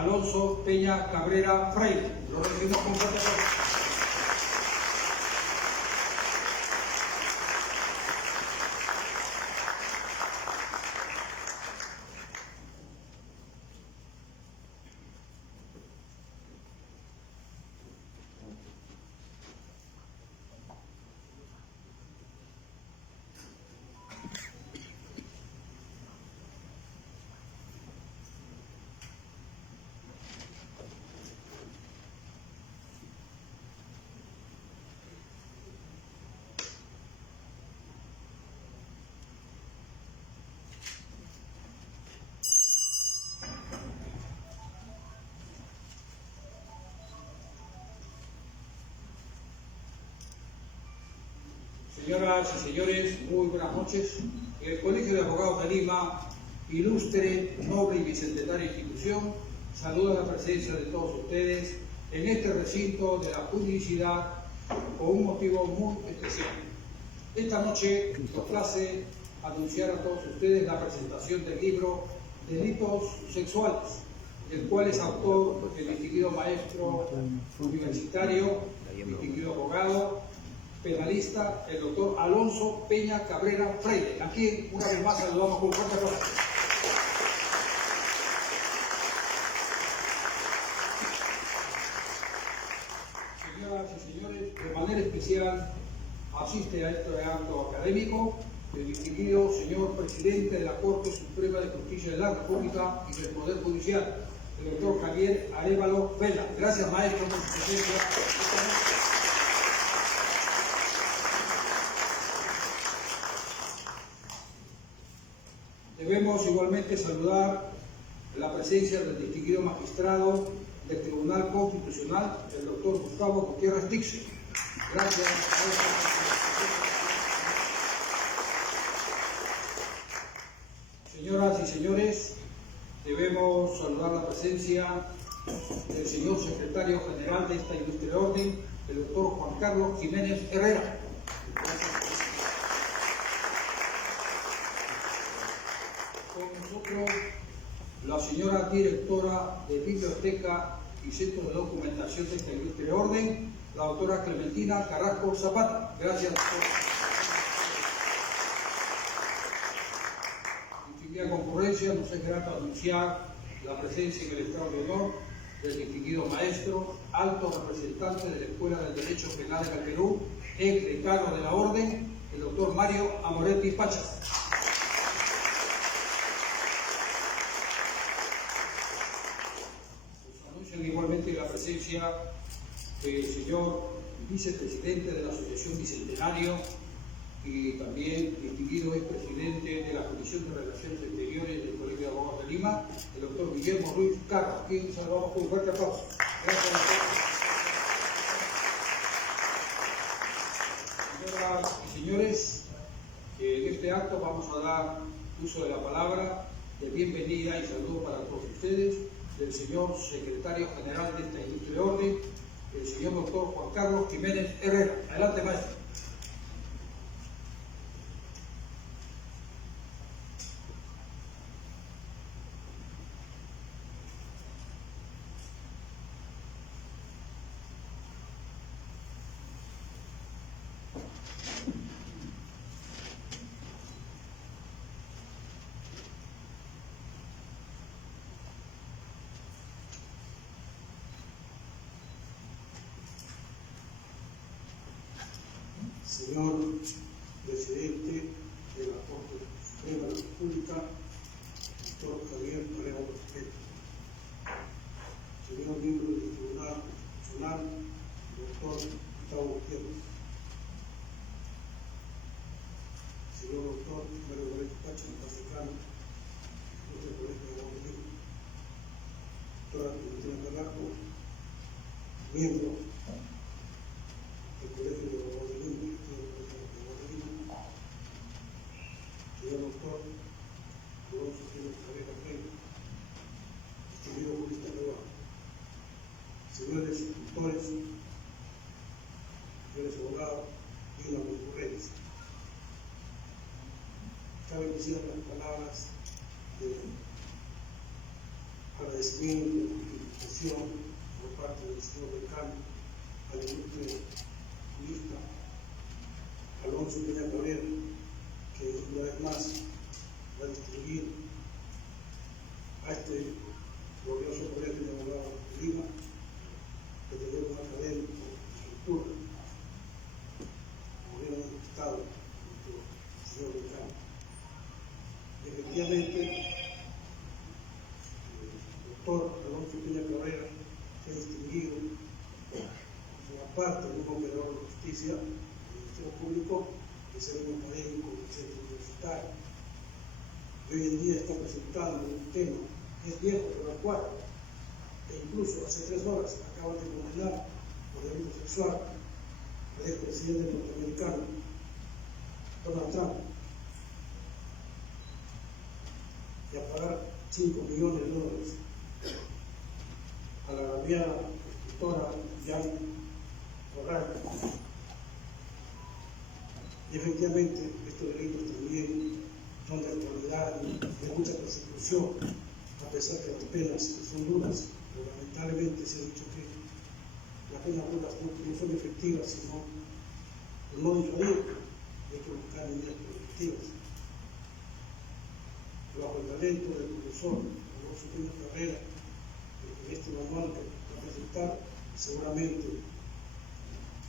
Alonso Peña Cabrera Freire. Lo recibimos con fuerte aplauso. Señoras y señores, muy buenas noches. El Colegio de Abogados de Lima, ilustre, noble y bicentenaria institución, saluda la presencia de todos ustedes en este recinto de la publicidad con un motivo muy especial. Esta noche nos place anunciar a todos ustedes la presentación del libro Delitos Sexuales, del cual es autor el distinguido maestro universitario, distinguido abogado, penalista, el doctor Alonso Peña Cabrera Freire, a quien una vez más saludamos con fuerte aplauso. Señoras y señores, de manera especial asiste a este acto académico el distinguido señor presidente de la Corte Suprema de Justicia de la República y del Poder Judicial, el doctor Javier Arévalo Vela. Gracias, maestro, por su presencia. Debemos igualmente saludar la presencia del distinguido magistrado del Tribunal Constitucional, el doctor Gustavo Gutiérrez Dixon. Gracias. Señoras y señores, debemos saludar la presencia del señor secretario general de esta ilustre orden, el doctor Juan Carlos Jiménez Herrera. Con nosotros la señora directora de Biblioteca y Centro de Documentación de esta ilustre orden, la doctora Clementina Carrasco Zapata. Gracias. Distinguida concurrencia, nos es grato anunciar la presencia en el estado de honor del distinguido maestro, alto representante de la Escuela del Derecho Penal del Perú, ex decano de la orden, el doctor Mario Amoretti Pachas. Igualmente la presencia del señor vicepresidente de la Asociación Bicentenario y también distinguido expresidente de la Comisión de Relaciones Exteriores del Colegio de Abogados de Lima, el doctor Guillermo Ruiz Carlos, a quien saludamos con un fuerte aplauso. Gracias a todos. Señoras y señores, en este acto vamos a dar uso de la palabra de bienvenida y saludo para todos ustedes del señor secretario general de esta ilustre orden, el señor doctor Juan Carlos Jiménez Herrera. Adelante, maestro. Señor presidente de la Corte Suprema de la República, doctor Javier Arévalo Vela. Señor miembro del Tribunal Constitucional, doctor Gustavo Gutiérrez. Señor doctor Mario Amoretti Pachas, decano del Colegio de Abogados de Lima. Doctora Clementina Carrasco, miembro del Colegio de Abogados de Lima. Señor doctor Alonso Peña Cabrera Freire, distinguido jurista privado. Señores instructores, señores abogados y la concurrencia. Cabe iniciar las palabras de agradecimiento agradecimiento y felicitación por parte del señor decano al ilustre jurista Alonso Peña Cabrera, que una vez más va a distribuir a este glorioso colegio de abogados de Lima, que tenemos un académico de estructura, como bien han estado nuestro señor decano. Efectivamente, el doctor Alonso Peña Cabrera se ha distinguido como parte de un operador de justicia del Ministerio Público de ser un académico del centro universitario. Hoy en día está presentando un tema que es viejo pero actual, e incluso hace 3 horas acaban de condenar por delito sexual al expresidente norteamericano Donald Trump y a pagar $5 millones a la agraviada escritora Jan Corral. Y efectivamente estos delitos también son de actualidad y de mucha persecución, a pesar que las penas son duras, pero lamentablemente se ha dicho que las penas duras no son efectivas, sino no disuadir, hay que buscar medidas preventivas. Bajo el talento del profesor Alonso Peña Cabrera, en este manual que va a presentar, seguramente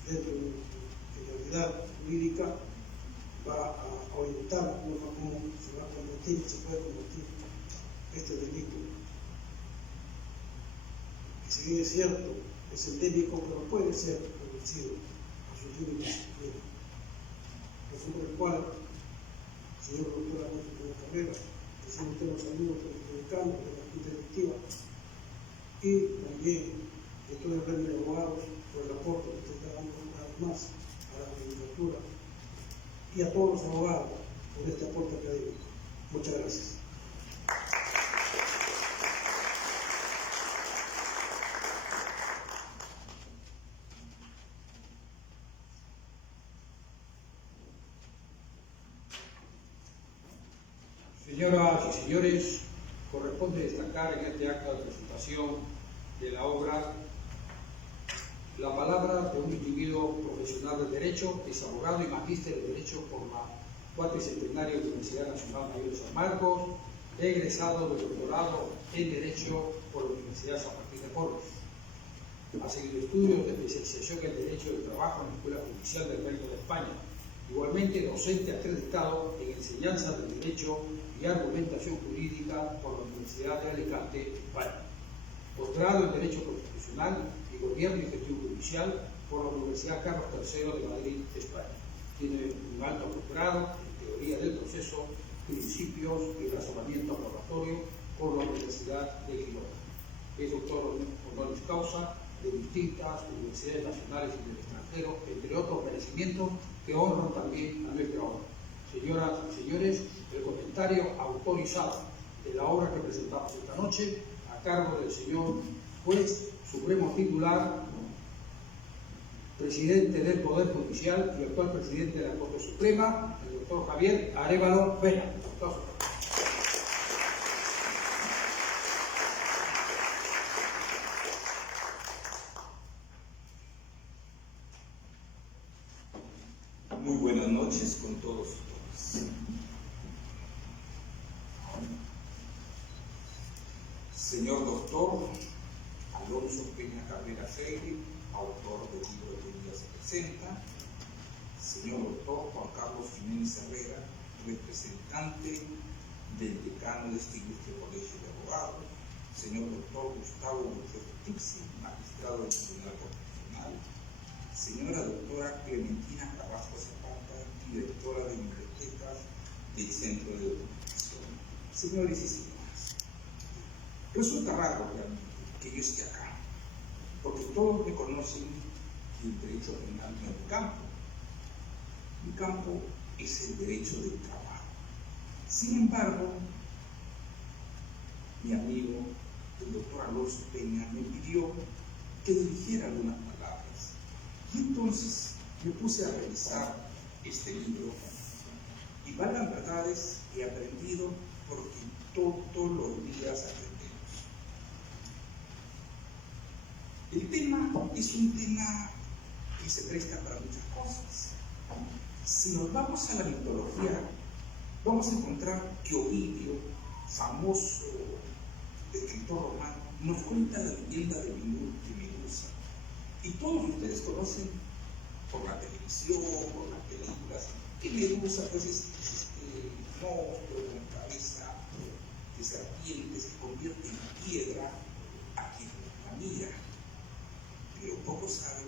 dentro de la realidad jurídica va a orientar cómo se va a convertir, se puede convertir este delito, que si bien es cierto, es endémico, pero puede ser reducido a sus límites. Razón por la cual, señor doctor Alonso Peña Cabrera, recibe usted los saludos de los mexicanos, de la Junta Directiva, y también de todo el gremio de abogados por el aporte que usted está dando una vez más a la legislatura y a todos los abogados por este aporte académico. Muchas gracias. Señoras y señores, corresponde destacar en este acto de presentación de la obra la palabra de un individuo profesional del derecho, es abogado y magíster de Derecho por la cuatricentenaria Universidad Nacional Mayor de San Marcos, egresado del doctorado en Derecho por la Universidad San Martín de Porres. Ha seguido estudios de especialización en Derecho del Trabajo en la Escuela Judicial del Reino de España. Igualmente docente acreditado en enseñanza del Derecho y Argumentación Jurídica por la Universidad de Alicante, España. Posgrado en Derecho Constitucional y Gobierno y Gestión Judicial por la Universidad Carlos III de Madrid, España. Tiene un alto posgrado en Teoría del Proceso, Principios y Razonamiento Probatorio por la Universidad de Girona. Es doctor honoris causa de distintas universidades nacionales y del extranjero, entre otros merecimientos que honran también a nuestra obra. Señoras y señores, el comentario autorizado de la obra que presentamos esta noche a cargo del señor Juez Supremo Titular, Presidente del Poder Judicial y actual Presidente de la Corte Suprema, el doctor Javier Arévalo Pena. Muy buenas noches con todos y todas. Señor doctor Alonso Peña Cabrera Freire, autor del libro que hoy día se presenta. Señor doctor Juan Carlos Jiménez Herrera, representante del decano de este ilustre colegio de abogados. Señor doctor Gustavo Gutiérrez Tixi, magistrado del Tribunal Constitucional. Señora doctora Clementina Carrasco Zapata, directora de bibliotecas del Centro de Documentación. Señores y señoras, resulta raro realmente que yo esté acá, porque todos me conocen que el derecho penal no es mi campo. Mi campo es el derecho del trabajo. Sin embargo, mi amigo, el doctor Alonso Peña, me pidió que dirigiera algunas palabras. Y entonces me puse a revisar este libro y valgan verdades, he aprendido porque todos los días aprendemos. El tema es un tema que se presta para muchas cosas. Si nos vamos a la mitología, vamos a encontrar que Ovidio, famoso escritor romano, nos cuenta la leyenda de Medusa. Y todos ustedes conocen por la televisión, por las películas, que Medusa pues, es este monstruo con cabeza de serpiente, se convierte en piedra a quien la mira. Pero pocos saben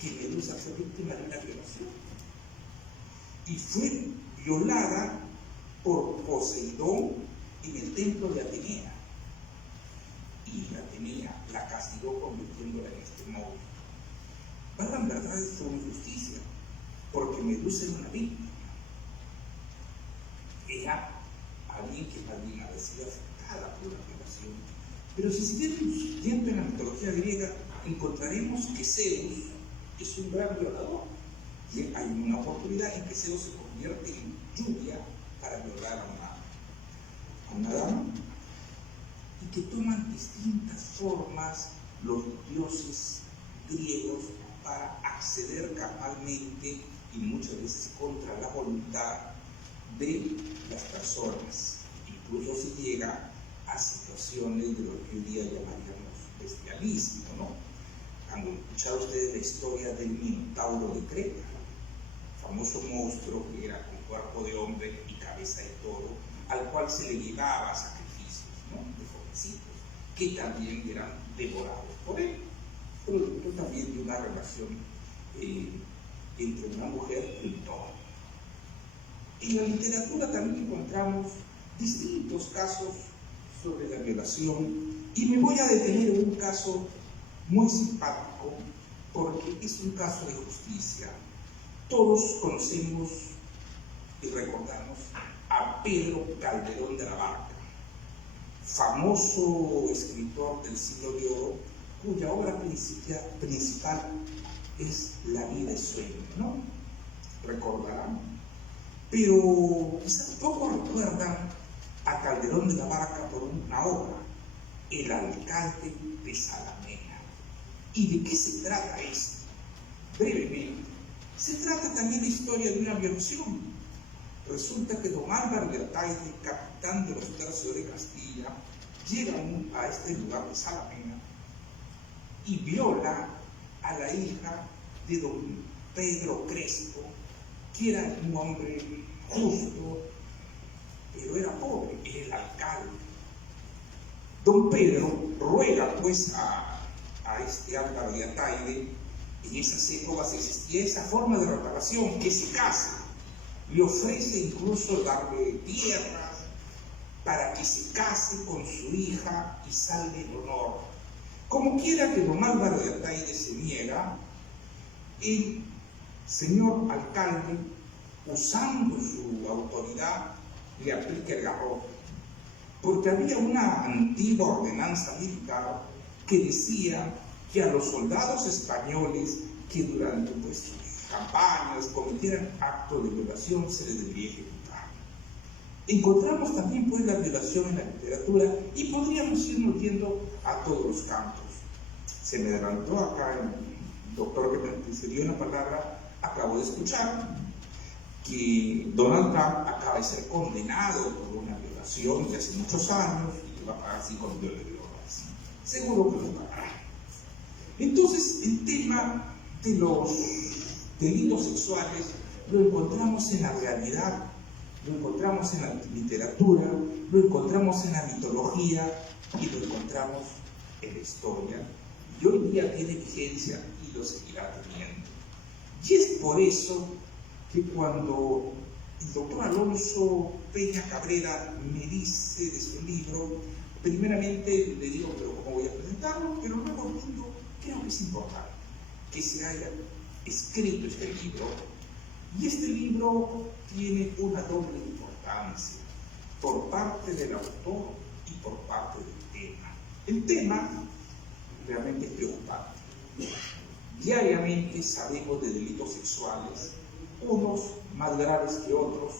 que Medusa fue víctima de una violación. Y fue violada por Poseidón en el templo de Atenea. Y Atenea la castigó convirtiéndola en este móvil. Valgan verdades, fue una injusticia, porque Medusa era una víctima. Era alguien que también había sido afectada por la violación. Pero si seguimos yendo en la mitología griega, encontraremos que Zeus es un gran violador. Y hay una oportunidad en que Zeus se convierte en lluvia para violar a una dama, y que toman distintas formas los dioses griegos para acceder cabalmente y muchas veces contra la voluntad de las personas. Incluso se llega a situaciones de lo que hoy día llamaríamos bestialismo, ¿no? Han escuchado ustedes la historia del Minotauro de Creta, famoso monstruo que era con cuerpo de hombre y cabeza de toro, al cual se le llevaba sacrificios, ¿no?, de jovencitos, que también eran devorados por él, producto también de una relación entre una mujer y un toro. En la literatura también encontramos distintos casos sobre la violación, y me voy a detener en un caso muy simpático porque es un caso de justicia. Todos conocemos y recordamos a Pedro Calderón de la Barca, famoso escritor del siglo de oro, cuya obra principal es La vida es sueño, ¿no? Recordarán. Pero quizás poco recuerdan a Calderón de la Barca por una obra, El alcalde de Salamena. ¿Y de qué se trata esto? Brevemente, se trata también de historia de una violación. Resulta que don Álvaro de Ataide, capitán de los tercios de Castilla, llega a este lugar de Salamena y viola a la hija de don Pedro Crespo, que era un hombre justo, pero era pobre, era el alcalde. Don Pedro ruega pues a este Álvaro de Ataide. En esas épocas existía esa forma de reparación, que se case. Le ofrece incluso darle tierras para que se case con su hija y salga en honor. Como quiera que don Álvaro de Ataide se niega, el señor alcalde, usando su autoridad, le aplica el garrote, porque había una antigua ordenanza militar que decía que a los soldados españoles que durante sus campañas cometieran actos de violación se les debía ejecutar. Encontramos también pues la violación en la literatura y podríamos irnos yendo a todos los campos. Se me adelantó acá el doctor que me precedió en la palabra, acabo de escuchar que Donald Trump acaba de ser condenado por una violación de hace muchos años y que va a pagar 5 millones de dólares. Seguro que lo pagará. Entonces, el tema de los delitos sexuales lo encontramos en la realidad, lo encontramos en la literatura, lo encontramos en la mitología y lo encontramos en la historia. Y hoy día tiene vigencia y lo seguirá teniendo. Y es por eso que cuando el doctor Alonso Peña Cabrera me dice de su libro, primeramente le digo, pero ¿cómo voy a presentarlo? Pero luego digo, creo que es importante que se haya escrito este libro. Y este libro tiene una doble importancia, por parte del autor y por parte del tema. El tema realmente es preocupante. Diariamente sabemos de delitos sexuales, unos más graves que otros.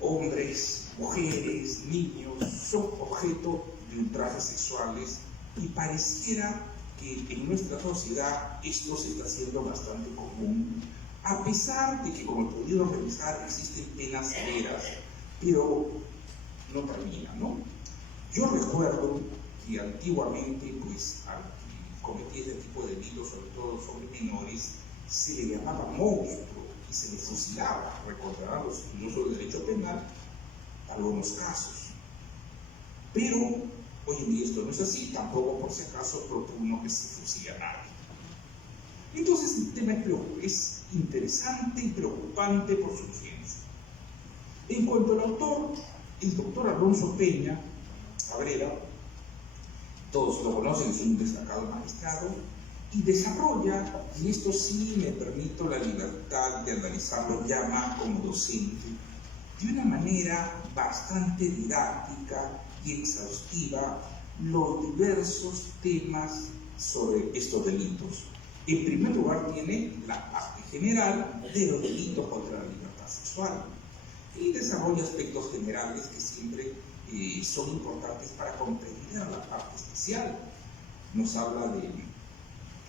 Hombres, mujeres, niños son objeto de ultrajes sexuales Y pareciera que en nuestra sociedad esto se está haciendo bastante común, a pesar de que, como he podido revisar, existen penas severas, pero no termina, ¿no? Yo recuerdo que antiguamente, pues, al que cometía este tipo de delitos, sobre todo sobre menores, se le llamaba monstruo y se le fusilaba. Recordarán los estudiosos de derecho penal algunos casos. Pero hoy en día esto no es así, tampoco por si acaso propugno que se fusile a nadie. Entonces el tema es interesante y preocupante por su urgencia. En cuanto al autor, el doctor Alonso Peña Cabrera, todos lo conocen, es un destacado magistrado, y desarrolla, y esto sí me permito la libertad de analizarlo ya más como docente, de una manera bastante didáctica y exhaustiva los diversos temas sobre estos delitos. En primer lugar tiene la parte general de los delitos contra la libertad sexual y desarrolla aspectos generales que siempre son importantes para comprender la parte especial. Nos habla de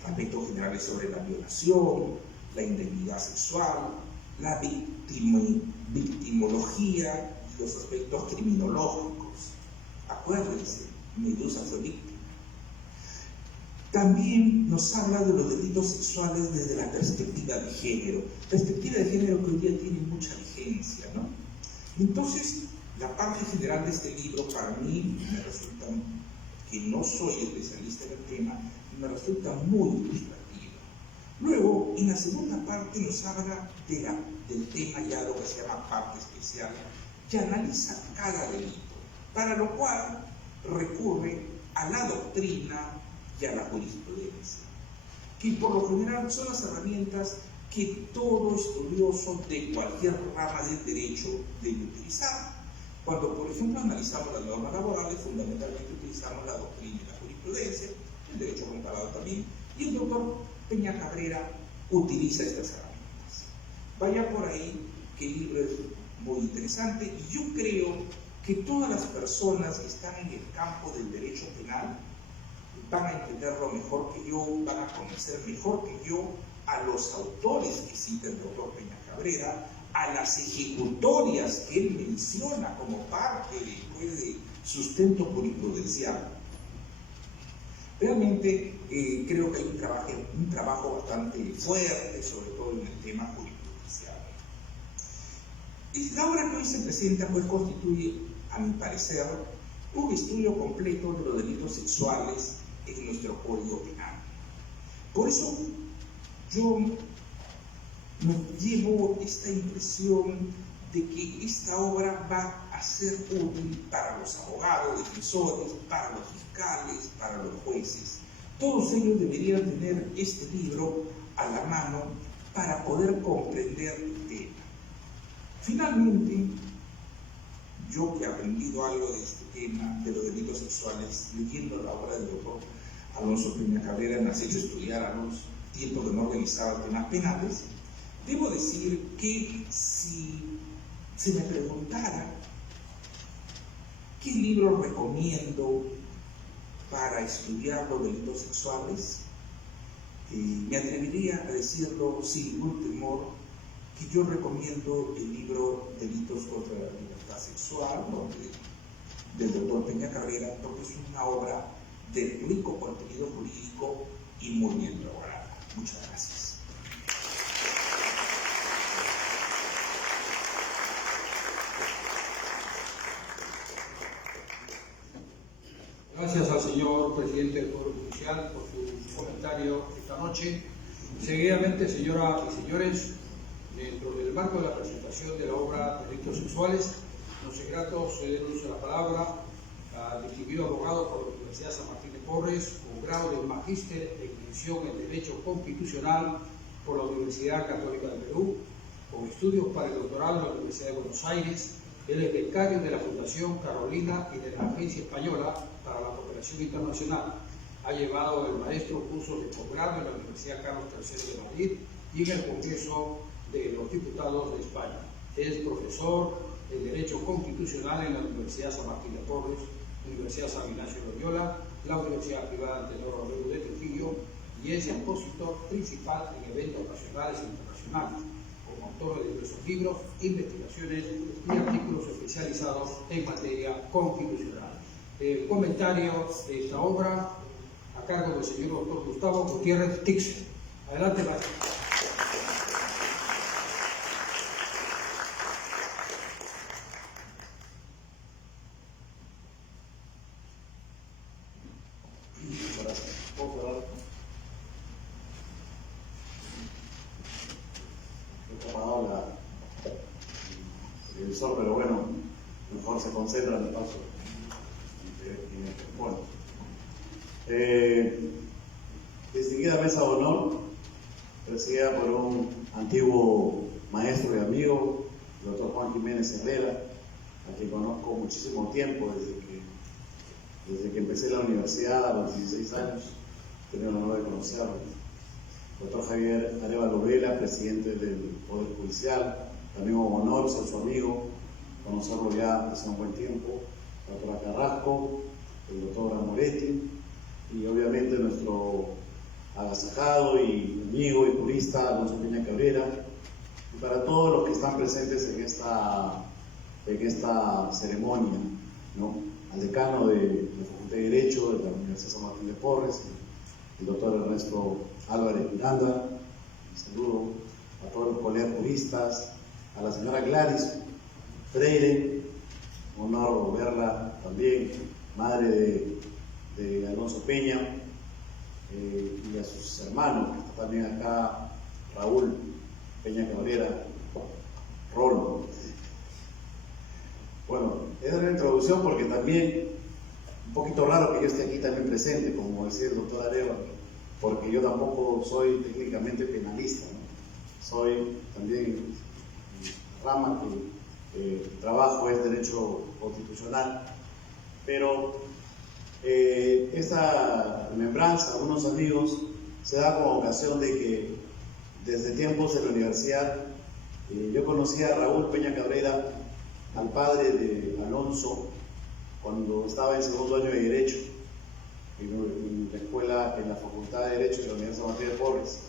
aspectos generales sobre la violación, la integridad sexual, la victimología y los aspectos criminológicos. Acuérdense, Medusa fue víctima. También nos habla de los delitos sexuales desde la perspectiva de género. Perspectiva de género que hoy día tiene mucha vigencia, ¿no? Entonces, la parte general de este libro para mí me resulta, que no soy especialista en el tema, me resulta muy ilustrativa. Luego, en la segunda parte nos habla del tema ya lo que se llama parte especial, que analiza cada delito, para lo cual recurre a la doctrina y a la jurisprudencia, que por lo general son las herramientas que todo estudioso de cualquier rama del derecho debe utilizar. Cuando, por ejemplo, analizamos las normas laborales, fundamentalmente utilizamos la doctrina y la jurisprudencia, el derecho comparado también, y el doctor Peña Cabrera utiliza estas herramientas. Vaya por ahí que el libro es muy interesante, y yo creo que todas las personas que están en el campo del derecho penal van a entenderlo mejor que yo, van a conocer mejor que yo a los autores que cita el doctor Peña Cabrera, a las ejecutorias que él menciona como parte de sustento jurisprudencial. Realmente creo que hay un trabajo bastante fuerte, sobre todo en el tema jurisprudencial. Y la obra que hoy se presenta pues constituye, a mi parecer, un estudio completo de los delitos sexuales en nuestro Código Penal. Por eso yo me llevo esta impresión de que esta obra va a ser útil para los abogados, defensores, para los fiscales, para los jueces. Todos ellos deberían tener este libro a la mano para poder comprender el tema. Finalmente, yo que he aprendido algo de este tema, de los delitos sexuales, leyendo la obra del doctor Alonso Peña Cabrera, me has hecho estudiar a los tiempos que no revisaba temas penales. Debo decir que si se me preguntara qué libro recomiendo para estudiar los delitos sexuales, me atrevería a decirlo sin ningún temor, que yo recomiendo el libro Delitos contra la Libertad Sexual, ¿no?, del doctor Peña Cabrera, porque es una obra de rico contenido jurídico y muy bien lograda. Muchas gracias. Gracias al señor presidente del Poder Judicial por su comentario esta noche. Seguidamente, señoras y señores, dentro del marco de la presentación de la obra Delitos Sexuales, nos es grato ceder uso de la palabra al distinguido abogado por la Universidad San Martín de Porres, con grado de magíster en mención en Derecho Constitucional por la Universidad Católica del Perú, con estudios para el doctorado en la Universidad de Buenos Aires. Él es becario de la Fundación Carolina y de la Agencia Española para la Cooperación Internacional. Ha llevado el maestro cursos de posgrado en la Universidad Carlos III de Madrid y en el Congreso de los Diputados de España. Es profesor de Derecho Constitucional en la Universidad San Martín de Porres, Universidad San Ignacio de Loyola, la Universidad Privada Tenor Abreu de Trujillo, y es expositor principal en eventos nacionales e internacionales, como autor de diversos libros, investigaciones y artículos especializados en materia constitucional. El comentario de esta obra a cargo del señor doctor Gustavo Gutiérrez Tixel. Adelante, maestro. Pero bueno, mejor se concentra en el paso. Bueno, distinguida mesa de honor, presidida por un antiguo maestro y amigo, el doctor Juan Jiménez Herrera, a quien conozco muchísimo tiempo, desde que empecé la universidad a los 16 años, he tenido el honor de conocerlo. Doctor Javier Arevalo Vela, presidente del Poder Judicial, también un honor ser su amigo, conocerlo ya hace un buen tiempo, la doctora Carrasco, el doctor Amoretti, y obviamente nuestro agasajado y amigo y jurista Alonso Peña Cabrera, y para todos los que están presentes en esta ceremonia, ¿no? Al decano de la Facultad de Derecho de la Universidad San Martín de Porres, el doctor Ernesto Álvarez Miranda, un saludo a todos los colegas juristas, a la señora Gladys Freire, un honor verla también, madre de Alonso Peña, y a sus hermanos, que está también acá, Raúl Peña Cabrera, Rolo. Bueno, esa es la introducción porque también, un poquito raro que yo esté aquí también presente, como decía el doctor Arevalo, porque yo tampoco soy técnicamente penalista, ¿no? Soy también rama que trabajo es Derecho Constitucional, pero esta remembranza a unos amigos se da como ocasión de que desde tiempos en la universidad yo conocí a Raúl Peña Cabrera, al padre de Alonso, cuando estaba en segundo año de Derecho en la escuela, en la Facultad de Derecho de la Universidad San Martín de Porres.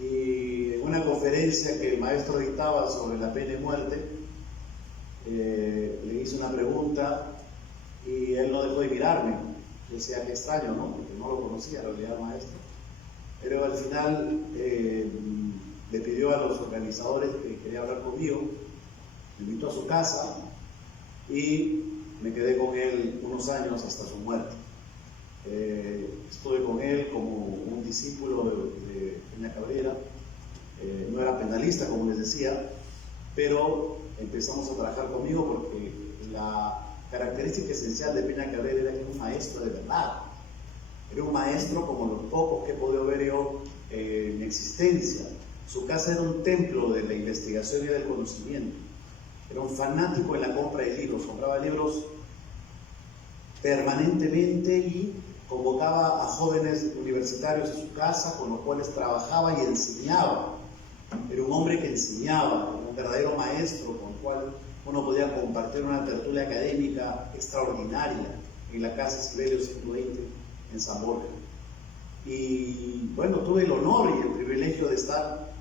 Y en una conferencia que el maestro dictaba sobre la pena de muerte, le hice una pregunta y él no dejó de mirarme. Yo decía, qué extraño, ¿no? Porque no lo conocía en realidad el maestro. Pero al final le pidió a los organizadores que quería hablar conmigo, me invitó a su casa y me quedé con él unos años hasta su muerte. Estuve con él como un discípulo de Peña Cabrera, no era penalista como les decía, pero empezamos a trabajar conmigo porque la característica esencial de Peña Cabrera era que era un maestro de verdad, era un maestro como los pocos que he podido ver yo en existencia. Su casa era un templo de la investigación y del conocimiento, era un fanático de la compra de libros, compraba libros permanentemente y convocaba a jóvenes universitarios a su casa, con los cuales trabajaba y enseñaba. Era un hombre que enseñaba, un verdadero maestro con el cual uno podía compartir una tertulia académica extraordinaria en la Casa Silverio 120 en San Borja. Y bueno, tuve el honor y el privilegio de estar,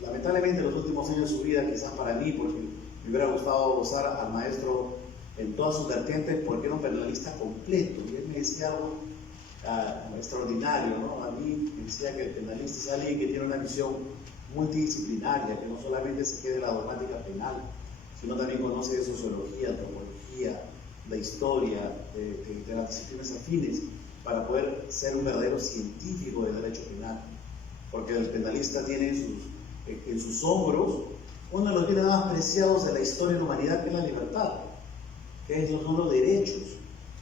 lamentablemente en los últimos años de su vida, quizás para mí, porque me hubiera gustado gozar al maestro en todas sus vertientes, porque era un penalista completo, y él me decía algo extraordinario, ¿no? A mí me decía que el penalista es alguien que tiene una visión multidisciplinaria, que no solamente se quede en la dogmática penal, sino también conoce de sociología, antropología, de historia, de las disciplinas afines, para poder ser un verdadero científico de derecho penal, porque el penalista tiene en sus hombros uno de los bienes más preciados de la historia de la humanidad, que es la libertad, que son los derechos,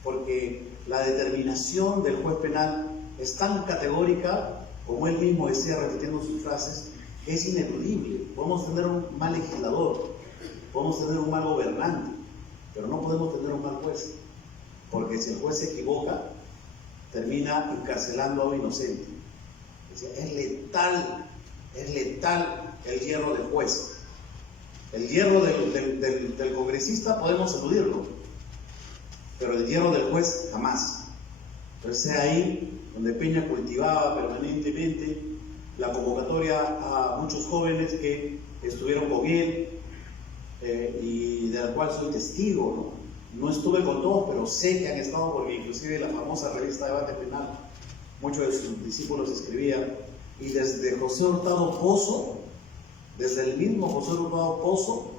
porque la determinación del juez penal es tan categórica, como él mismo decía repitiendo sus frases, que es ineludible. Podemos tener un mal legislador, podemos tener un mal gobernante, pero no podemos tener un mal juez, porque si el juez se equivoca, termina encarcelando a un inocente. Es letal el hierro del juez. El hierro del congresista podemos eludirlo, pero el hierro del juez jamás. Entonces es ahí donde Peña cultivaba permanentemente la convocatoria a muchos jóvenes que estuvieron con él y de la cual soy testigo, ¿no? No estuve con todos, pero sé que han estado, porque inclusive la famosa revista Debate Penal, muchos de sus discípulos escribían, y desde José Hurtado Pozo, desde el mismo José Hurtado Pozo,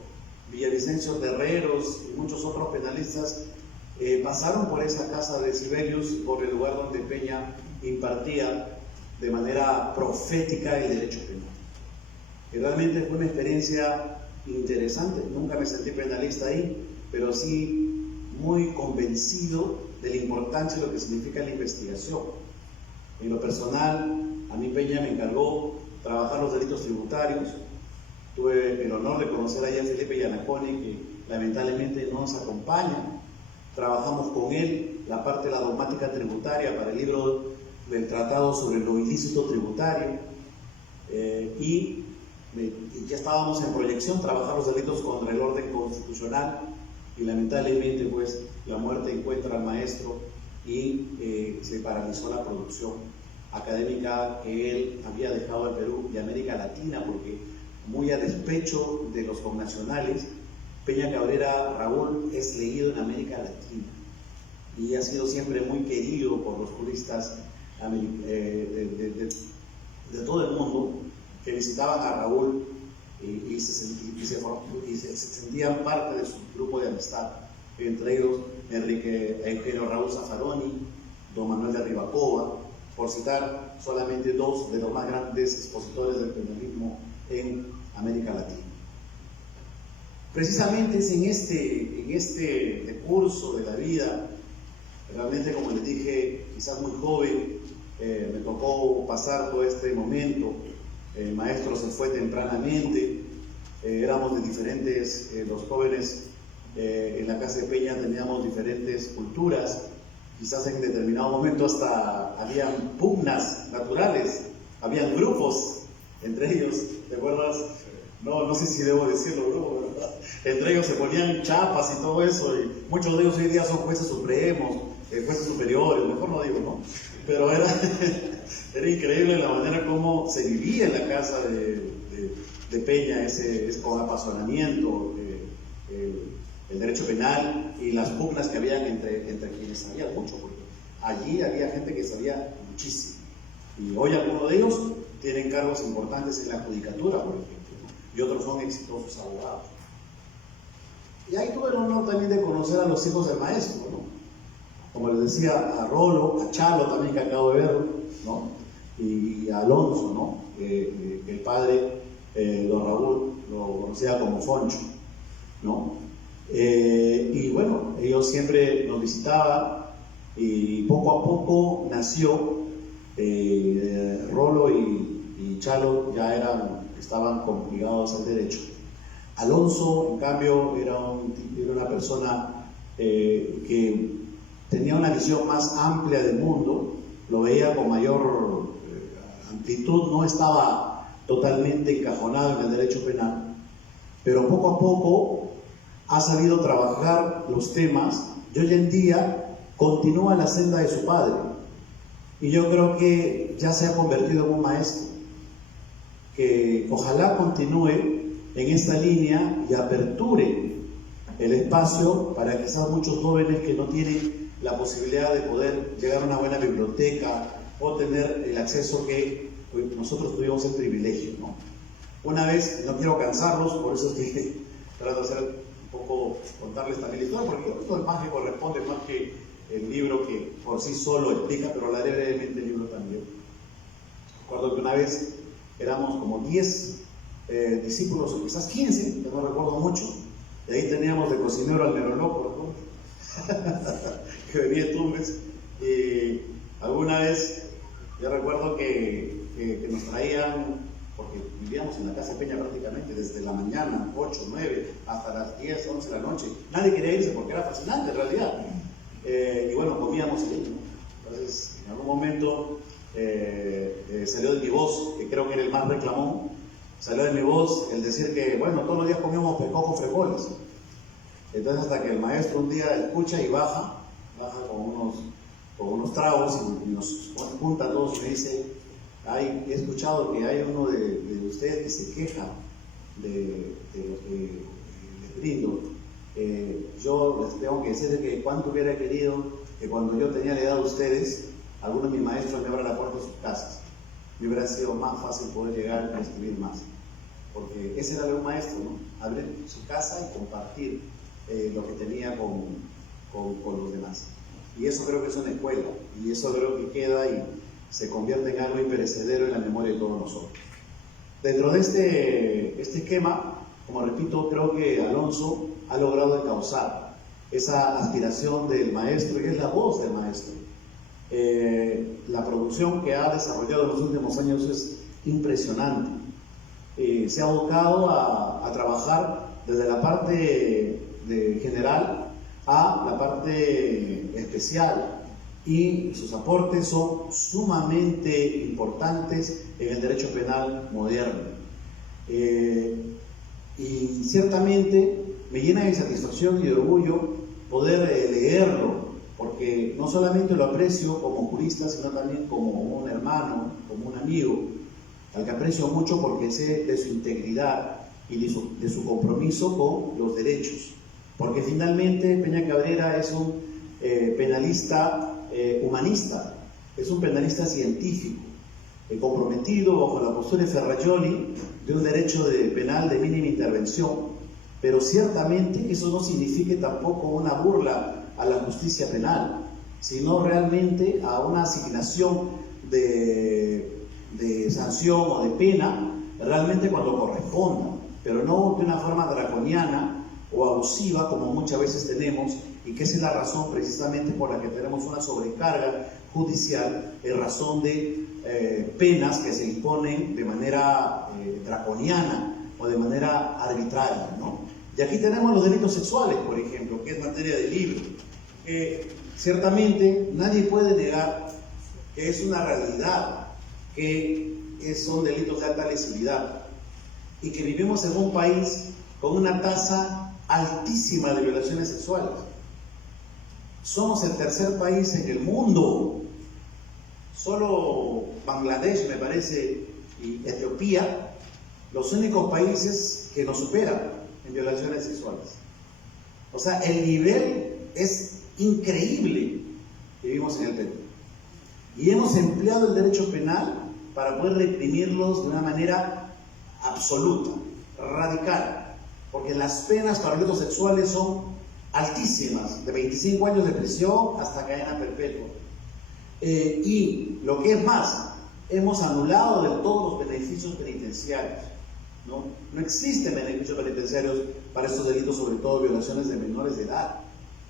Villavicencio Terreros y muchos otros penalistas pasaron por esa casa de Sibelius, por el lugar donde Peña impartía de manera profética el derecho penal. Y realmente fue una experiencia interesante. Nunca me sentí penalista ahí, pero sí muy convencido de la importancia de lo que significa la investigación. En lo personal, a mí Peña me encargó trabajar los delitos tributarios. Tuve el honor de conocer allá a Felipe Yanaconi, que lamentablemente no nos acompaña. Trabajamos con él la parte de la dogmática tributaria para el libro del Tratado sobre lo ilícito tributario, y ya estábamos en proyección trabajar los delitos contra el orden constitucional, y lamentablemente pues la muerte encuentra al maestro y se paralizó la producción académica que él había dejado al Perú y América Latina, porque muy a despecho de los connacionales, Peña Cabrera Raúl es leído en América Latina y ha sido siempre muy querido por los juristas de todo el mundo, que visitaban a Raúl y se sentían parte de su grupo de amistad, entre ellos Eugenio Raúl Zaffaroni, don Manuel de Rivacoba, por citar solamente dos de los más grandes expositores del penalismo en América Latina. Precisamente es en este decurso de la vida, realmente, como les dije, quizás muy joven, me tocó pasar todo este momento. El maestro se fue tempranamente, éramos de diferentes, los jóvenes en la casa de Peña teníamos diferentes culturas, quizás en determinado momento hasta habían pugnas naturales, habían grupos entre ellos, ¿te acuerdas? No sé si debo decirlo, bro, ¿verdad? Entre ellos se ponían chapas y todo eso, y muchos de ellos hoy día son jueces supremos, jueces superiores, mejor no digo, ¿no? Pero era increíble la manera como se vivía en la casa de Peña, con apasionamiento, el derecho penal y las pugnas que habían entre quienes sabían mucho, porque allí había gente que sabía muchísimo. Y hoy algunos de ellos tienen cargos importantes en la judicatura, por ejemplo, ¿no? Y otros son exitosos abogados. Y ahí tuve el honor también de conocer a los hijos del maestro, ¿no? Como les decía, a Rolo, a Chalo también, que acabo de verlo, ¿no? Y a Alonso, ¿no? El padre, don Raúl, lo conocía como Foncho, ¿no? Y bueno, ellos siempre nos visitaban y poco a poco nació Rolo y Chalo, ya estaban ligados al derecho. Alonso, en cambio, era una persona que tenía una visión más amplia del mundo, lo veía con mayor amplitud, no estaba totalmente encajonado en el derecho penal, pero poco a poco ha sabido trabajar los temas y hoy en día continúa la senda de su padre. Y yo creo que ya se ha convertido en un maestro, que ojalá continúe en esta línea y aperture el espacio para quizás muchos jóvenes que no tienen la posibilidad de poder llegar a una buena biblioteca o tener el acceso que nosotros tuvimos el privilegio, ¿no? Una vez, no quiero cansarlos, por eso es que trato de hacer un poco, contarles también la historia, porque esto es más que corresponde, más que el libro que por sí solo explica, pero hablaré brevemente del libro también. Recuerdo que una vez éramos como 10 discípulos, o quizás 15, no recuerdo mucho, y ahí teníamos de cocinero al Meroloco, ¿no? que venía de Tumbes, y alguna vez yo recuerdo que nos traían, porque vivíamos en la casa de Peña prácticamente desde la mañana, 8, 9, hasta las 10, 11 de la noche. Nadie quería irse porque era fascinante en realidad. Y bueno, comíamos ahí, ¿no? Entonces, en algún momento salió de mi voz, que creo que era el más reclamón, salió de mi voz el decir que, bueno, todos los días comíamos pescado con frijoles. Entonces, hasta que el maestro un día escucha y baja unos tragos y nos junta a todos y me dice, he escuchado que hay uno de ustedes que se queja de lo que les brindo. Yo les tengo que decir que cuánto hubiera querido que cuando yo tenía la edad de ustedes, alguno de mis maestros me abra la puerta de sus casas. Me hubiera sido más fácil poder llegar a escribir más. Porque ese era un maestro, ¿no? Abrir su casa y compartir lo que tenía con los demás. Y eso creo que es una escuela, y eso creo que queda y se convierte en algo imperecedero en la memoria de todos nosotros. Dentro de este esquema, como repito, creo que Alonso ha logrado encauzar esa aspiración del maestro, y es la voz del maestro. La producción que ha desarrollado en los últimos años es impresionante. Se ha abocado a trabajar desde la parte general a la parte especial, y sus aportes son sumamente importantes en el derecho penal moderno. Y ciertamente me llena de satisfacción y de orgullo poder leerlo, porque no solamente lo aprecio como jurista, sino también como un hermano, como un amigo, al que aprecio mucho porque sé de su integridad y de su compromiso con los derechos. Porque finalmente Peña Cabrera es un penalista humanista, es un penalista científico, comprometido bajo la postura de Ferrajoli de un derecho penal de mínima intervención, pero ciertamente eso no significa tampoco una burla a la justicia penal, sino realmente a una asignación de sanción o de pena realmente cuando corresponda, pero no de una forma draconiana o abusiva como muchas veces tenemos, y que esa es la razón precisamente por la que tenemos una sobrecarga judicial en razón de penas que se imponen de manera draconiana o de manera arbitraria, ¿no? Y aquí tenemos los delitos sexuales, por ejemplo, que es materia de libro. Ciertamente nadie puede negar que es una realidad, que son delitos de alta lesividad, y que vivimos en un país con una tasa altísima de violaciones sexuales. Somos el tercer país en el mundo. Solo Bangladesh, me parece, y Etiopía, los únicos países que nos superan en violaciones sexuales. O sea, el nivel es increíble que vivimos en el Perú. Y hemos empleado el derecho penal para poder reprimirlos de una manera absoluta, radical. Porque las penas para delitos sexuales son altísimas, de 25 años de prisión hasta cadena perpetua. Y lo que es más, hemos anulado del todo los beneficios penitenciarios, ¿no? No existen beneficios penitenciarios para estos delitos, sobre todo violaciones de menores de edad,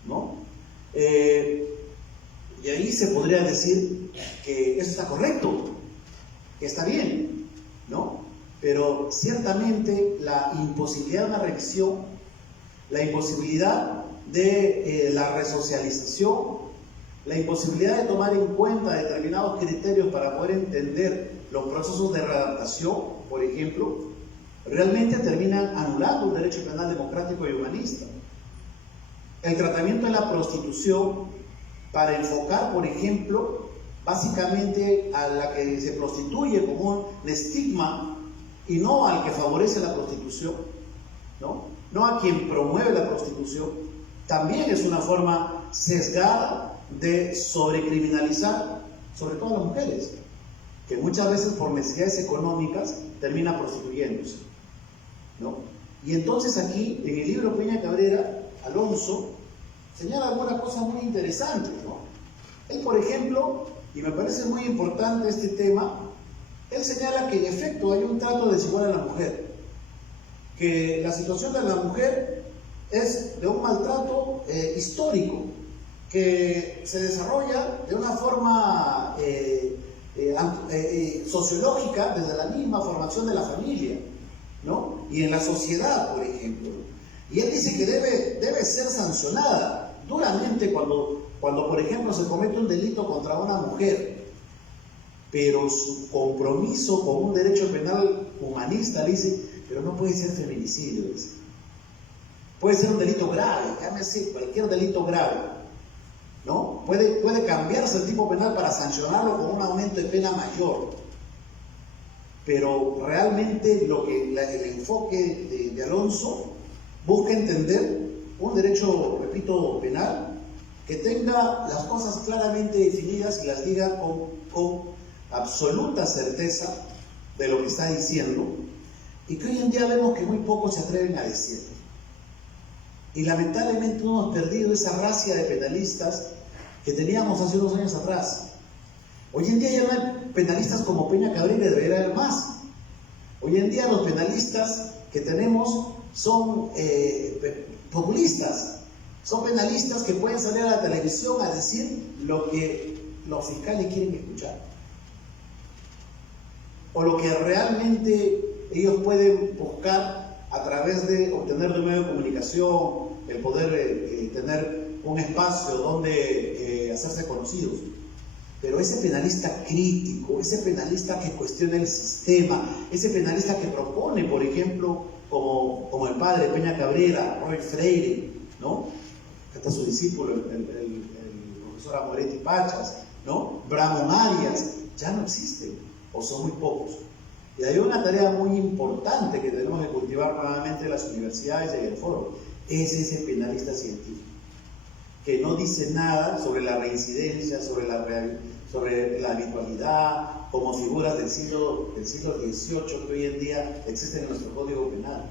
¿no? Y ahí se podría decir que eso está correcto, que está bien, ¿no? Pero ciertamente la imposibilidad de una revisión, la imposibilidad de la resocialización, la imposibilidad de tomar en cuenta determinados criterios para poder entender los procesos de readaptación, por ejemplo, realmente terminan anulando un derecho penal democrático y humanista. El tratamiento de la prostitución para enfocar, por ejemplo, básicamente a la que se prostituye como un estigma y no al que favorece la prostitución, no a quien promueve la prostitución, también es una forma sesgada de sobrecriminalizar, sobre todo a las mujeres, que muchas veces por necesidades económicas terminan prostituyéndose, ¿no? Y entonces aquí, en el libro Peña Cabrera, Alonso señala algunas cosas muy interesantes, ¿no? Él, por ejemplo, y me parece muy importante este tema, él señala que en efecto hay un trato desigual a la mujer, que la situación de la mujer es de un maltrato histórico, que se desarrolla de una forma sociológica desde la misma formación de la familia, ¿no? Y en la sociedad, por ejemplo. Y él dice que debe ser sancionada duramente cuando, por ejemplo, se comete un delito contra una mujer, pero su compromiso con un derecho penal humanista, dice, pero no puede ser feminicidio, dice. Puede ser un delito grave, llámese cualquier delito grave, ¿no? Puede cambiarse el tipo penal para sancionarlo con un aumento de pena mayor. Pero realmente el enfoque de Alonso busca entender un derecho, repito, penal que tenga las cosas claramente definidas y las diga con absoluta certeza de lo que está diciendo, y que hoy en día vemos que muy pocos se atreven a decirlo. Y lamentablemente hemos perdido esa racia de penalistas que teníamos hace unos años atrás. Hoy en día ya no hay penalistas como Peña Cabrera, debería haber más. Hoy en día los penalistas que tenemos son populistas, son penalistas que pueden salir a la televisión a decir lo que los fiscales quieren escuchar, o lo que realmente ellos pueden buscar a través de obtener de un medio de comunicación, el poder tener un espacio donde hacerse conocidos. Pero ese penalista crítico, ese penalista que cuestiona el sistema, ese penalista que propone, por ejemplo, como el padre Peña Cabrera, Roy Freire, ¿no? Hasta su discípulo, el profesor Amoretti Pachas, ¿no? Bramo Arias, ya no existen, o son muy pocos. Y hay una tarea muy importante que tenemos que cultivar nuevamente en las universidades y en el foro, es ese penalista científico, que no dice nada sobre la reincidencia, sobre la habitualidad, como figuras del siglo XVIII que hoy en día existen en nuestro Código Penal.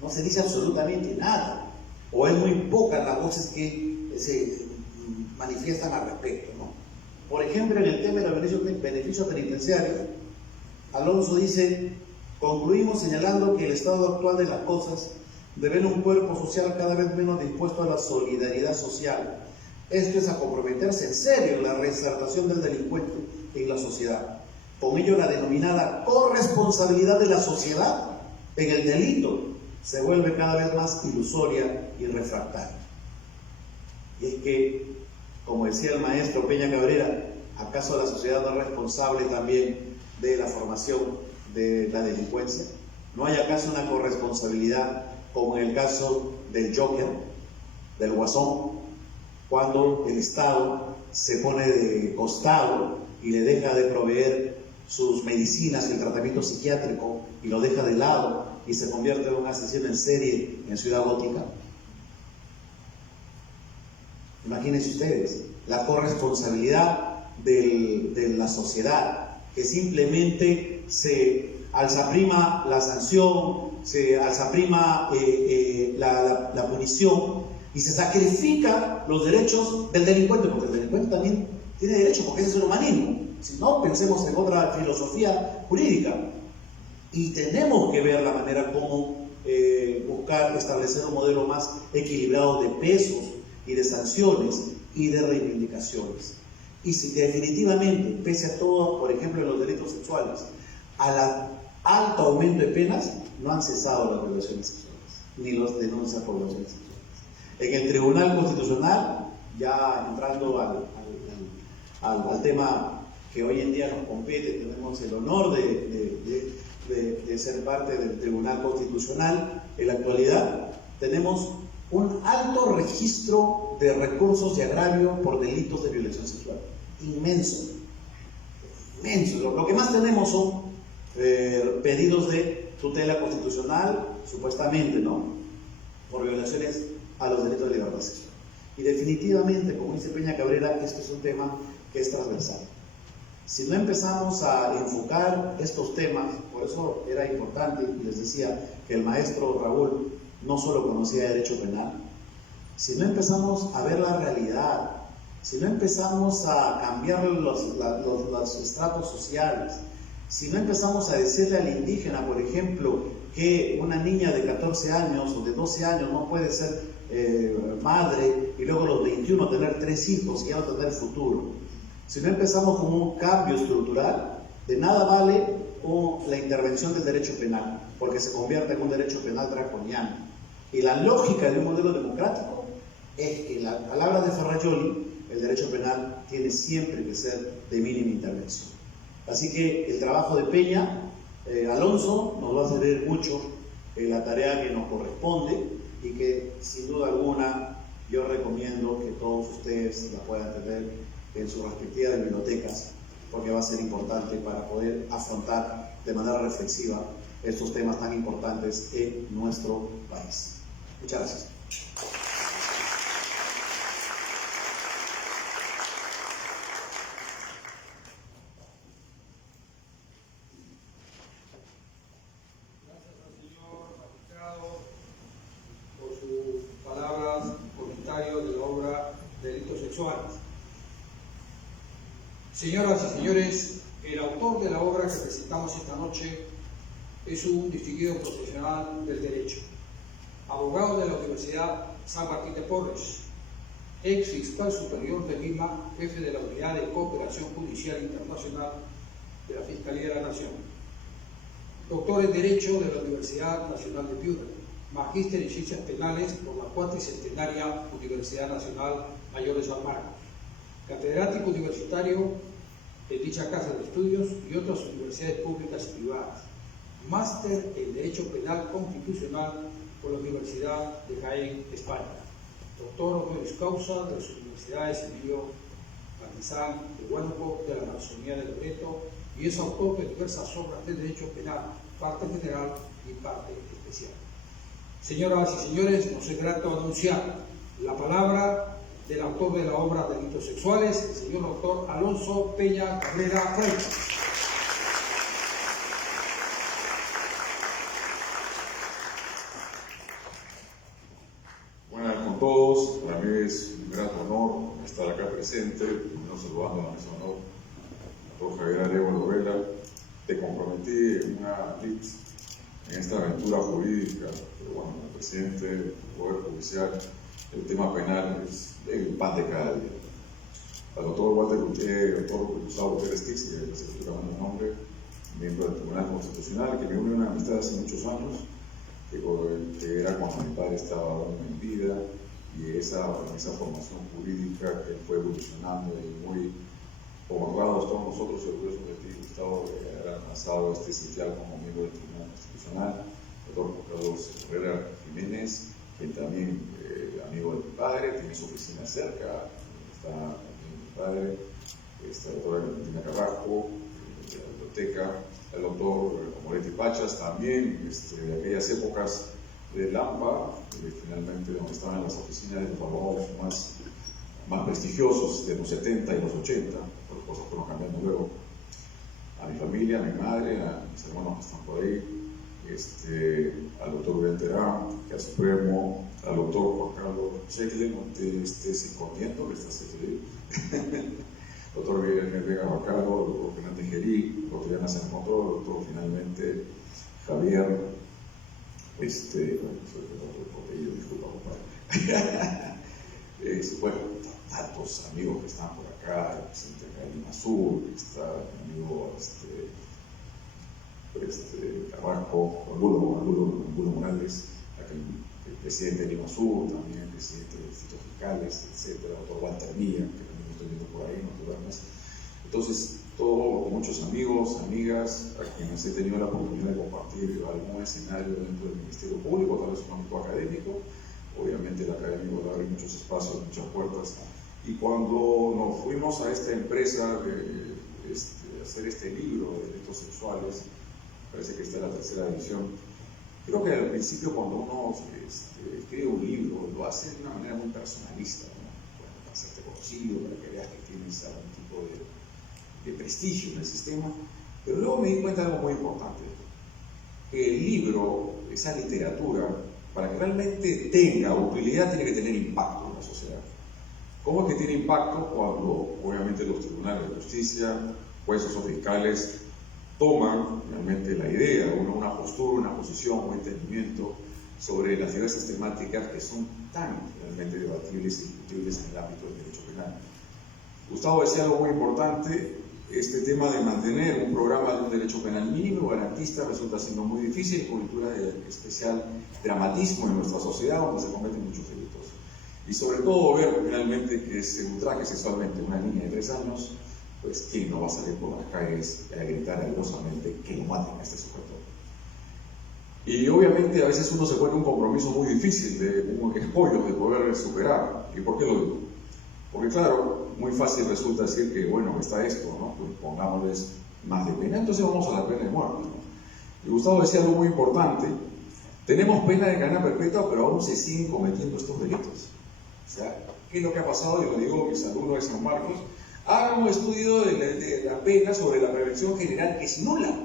No se dice absolutamente nada, o es muy pocas las voces que se manifiestan al respecto, ¿no? Por ejemplo, en el tema de los beneficios penitenciarios, Alonso dice: concluimos señalando que el estado actual de las cosas revela un cuerpo social cada vez menos dispuesto a la solidaridad social. Esto es a comprometerse en serio en la reinsertación del delincuente en la sociedad. Con ello, la denominada corresponsabilidad de la sociedad en el delito se vuelve cada vez más ilusoria y refractaria. Y es que, como decía el maestro Peña Cabrera, ¿acaso la sociedad no es responsable también de la formación de la delincuencia? ¿No hay acaso una corresponsabilidad, como en el caso del Joker, del Guasón, cuando el Estado se pone de costado y le deja de proveer sus medicinas y el tratamiento psiquiátrico y lo deja de lado y se convierte en un asesino en serie en Ciudad Gótica? Imagínense ustedes la corresponsabilidad de la sociedad, que simplemente se alzaprima la sanción, se alzaprima la punición y se sacrifica los derechos del delincuente, porque el delincuente también tiene derechos, porque ese es el humanismo. Si no, pensemos en otra filosofía jurídica. Y tenemos que ver la manera como buscar establecer un modelo más equilibrado de pesos y de sanciones y de reivindicaciones. Y si definitivamente, pese a todo, por ejemplo, en los delitos sexuales, al alto aumento de penas, no han cesado las violaciones sexuales, ni las denuncias por violaciones sexuales. En el Tribunal Constitucional, ya entrando al tema que hoy en día nos compete, tenemos el honor de ser parte del Tribunal Constitucional. En la actualidad tenemos un alto registro de recursos de agravio por delitos de violación sexual. Inmenso. Inmenso. Lo que más tenemos son pedidos de tutela constitucional, supuestamente, ¿no?, por violaciones a los delitos de libertad sexual. Y definitivamente, como dice Peña Cabrera, esto es un tema que es transversal. Si no empezamos a enfocar estos temas, por eso era importante, y les decía que el maestro Raúl no solo conocía derecho penal, si no empezamos a ver la realidad, si no empezamos a cambiar los estratos sociales, si no empezamos a decirle al indígena, por ejemplo, que una niña de 14 años o de 12 años no puede ser madre y luego a los 21 tener 3 hijos y ya no tener futuro, si no empezamos con un cambio estructural, de nada vale la intervención del derecho penal, porque se convierte en un derecho penal draconiano. Y la lógica de un modelo democrático es que, en las palabras de Ferrajoli, el derecho penal tiene siempre que ser de mínima intervención. Así que el trabajo de Peña Alonso nos va a servir mucho en la tarea que nos corresponde y que sin duda alguna yo recomiendo que todos ustedes la puedan tener en sus respectivas bibliotecas, porque va a ser importante para poder afrontar de manera reflexiva estos temas tan importantes en nuestro país. Muchas gracias. Señoras y señores, el autor de la obra que presentamos esta noche es un distinguido profesional del derecho, abogado de la Universidad San Martín de Porres, ex fiscal superior de Lima, jefe de la Unidad de Cooperación Judicial Internacional de la Fiscalía de la Nación, doctor en Derecho de la Universidad Nacional de Piura, magíster en Ciencias Penales por la cuatricentenaria Universidad Nacional Mayor de San Marcos, catedrático universitario de dicha casa de estudios y otras universidades públicas y privadas, máster en Derecho Penal Constitucional por la Universidad de Jaén, España, doctor honoris causa de las universidades Emilio Partizán de Huánuco, de la Amazonía de Loreto, y es autor de diversas obras de Derecho Penal, parte general y parte especial. Señoras y señores, nos es grato anunciar la palabra del autor de la obra Delitos Sexuales, el señor doctor Alonso Peña Cabrera Freitas. Buenas con todos, para mí es un gran honor estar acá presente, primero saludando a la mesa de honor, doctor Javier Arevalo Lovera. Te comprometí en una blitz en esta aventura jurídica, pero bueno, el presidente del Poder Judicial, el tema penal es el pan de cada día. Al doctor Walter doctor Gustavo Gutiérrez Tix, que se estoy llamando el nombre, miembro del Tribunal Constitucional, que me unió una amistad hace muchos años, que era cuando mi padre estaba aún en vida, y esa formación jurídica que fue evolucionando y muy honrados todos nosotros y orgullosos de ti, Gustavo, de haber alcanzado este sitial como miembro del Tribunal Constitucional, el doctor Carlos Herrera Jiménez, quien también amigo de mi padre, tiene su oficina cerca, está también mi padre, la doctora Valentina Carrasco, de la biblioteca, el doctor Moretti Pachas, también de aquellas épocas de Lampa, finalmente donde estaban las oficinas de los abogados más prestigiosos de los 70 y los 80, por cosas fueron cambiando luego. A mi familia, a mi madre, a mis hermanos que están por ahí, al doctor Uriel Terán, que al Supremo, al doctor Juan Carlos Checle, no te estés escondiendo, que estás aquí. Doctor Guillermo Vega Bacaro, doctor Fernández Gerí, doctor Diana San Control, doctor finalmente Javier, disculpa, compadre. Bueno, tantos amigos que están por acá, el presidente de Lima Sur, está mi amigo Carrasco, Angulo Morales, el presidente de Lima Sur, también el presidente de Distritos Fiscales, etcétera, doctor Walter Villa, que también lo estoy viendo por ahí, no duermes. Entonces, todos, muchos amigos, amigas, a quienes he tenido la oportunidad de compartir algún escenario dentro del Ministerio Público, tal vez un ámbito académico. Obviamente el académico abre muchos espacios, muchas puertas. Y cuando nos fuimos a esta empresa de hacer este libro de delitos sexuales, parece que esta es la tercera edición, creo que al principio cuando uno escribe un libro, lo hace de una manera muy personalista, ¿no? Bueno, para hacerte conocido, para que veas que tienes algún tipo de prestigio en el sistema. Pero luego me di cuenta de algo muy importante, que el libro, esa literatura, para que realmente tenga utilidad, tiene que tener impacto en la sociedad. ¿Cómo es que tiene impacto? Cuando obviamente los tribunales de justicia, jueces o fiscales toman realmente la idea, una postura, una posición, un entendimiento sobre las diversas temáticas que son tan realmente debatibles y discutibles en el ámbito del derecho penal. Gustavo decía algo muy importante: este tema de mantener un programa de un derecho penal mínimo garantista resulta siendo muy difícil, con cultura de especial dramatismo en nuestra sociedad, donde se cometen muchos delitos. Y sobre todo ver finalmente que se ultraje sexualmente una niña de 3 años, pues ¿quién no va a salir por las calles a gritar airosamente que lo maten a este sujeto? Y obviamente a veces uno se pone un compromiso muy difícil, un escollo de poder superar. ¿Y por qué lo digo? Porque claro, muy fácil resulta decir que, bueno, está esto, ¿no? Pues pongámosles más de pena, entonces vamos a la pena de muerte, ¿no? Y Gustavo decía algo muy importante: tenemos pena de cadena perpetua, pero aún se siguen cometiendo estos delitos. O sea, ¿qué es lo que ha pasado? Yo lo digo, mis alumnos de San Marcos, hagan un estudio de la pena sobre la prevención general, que es nula.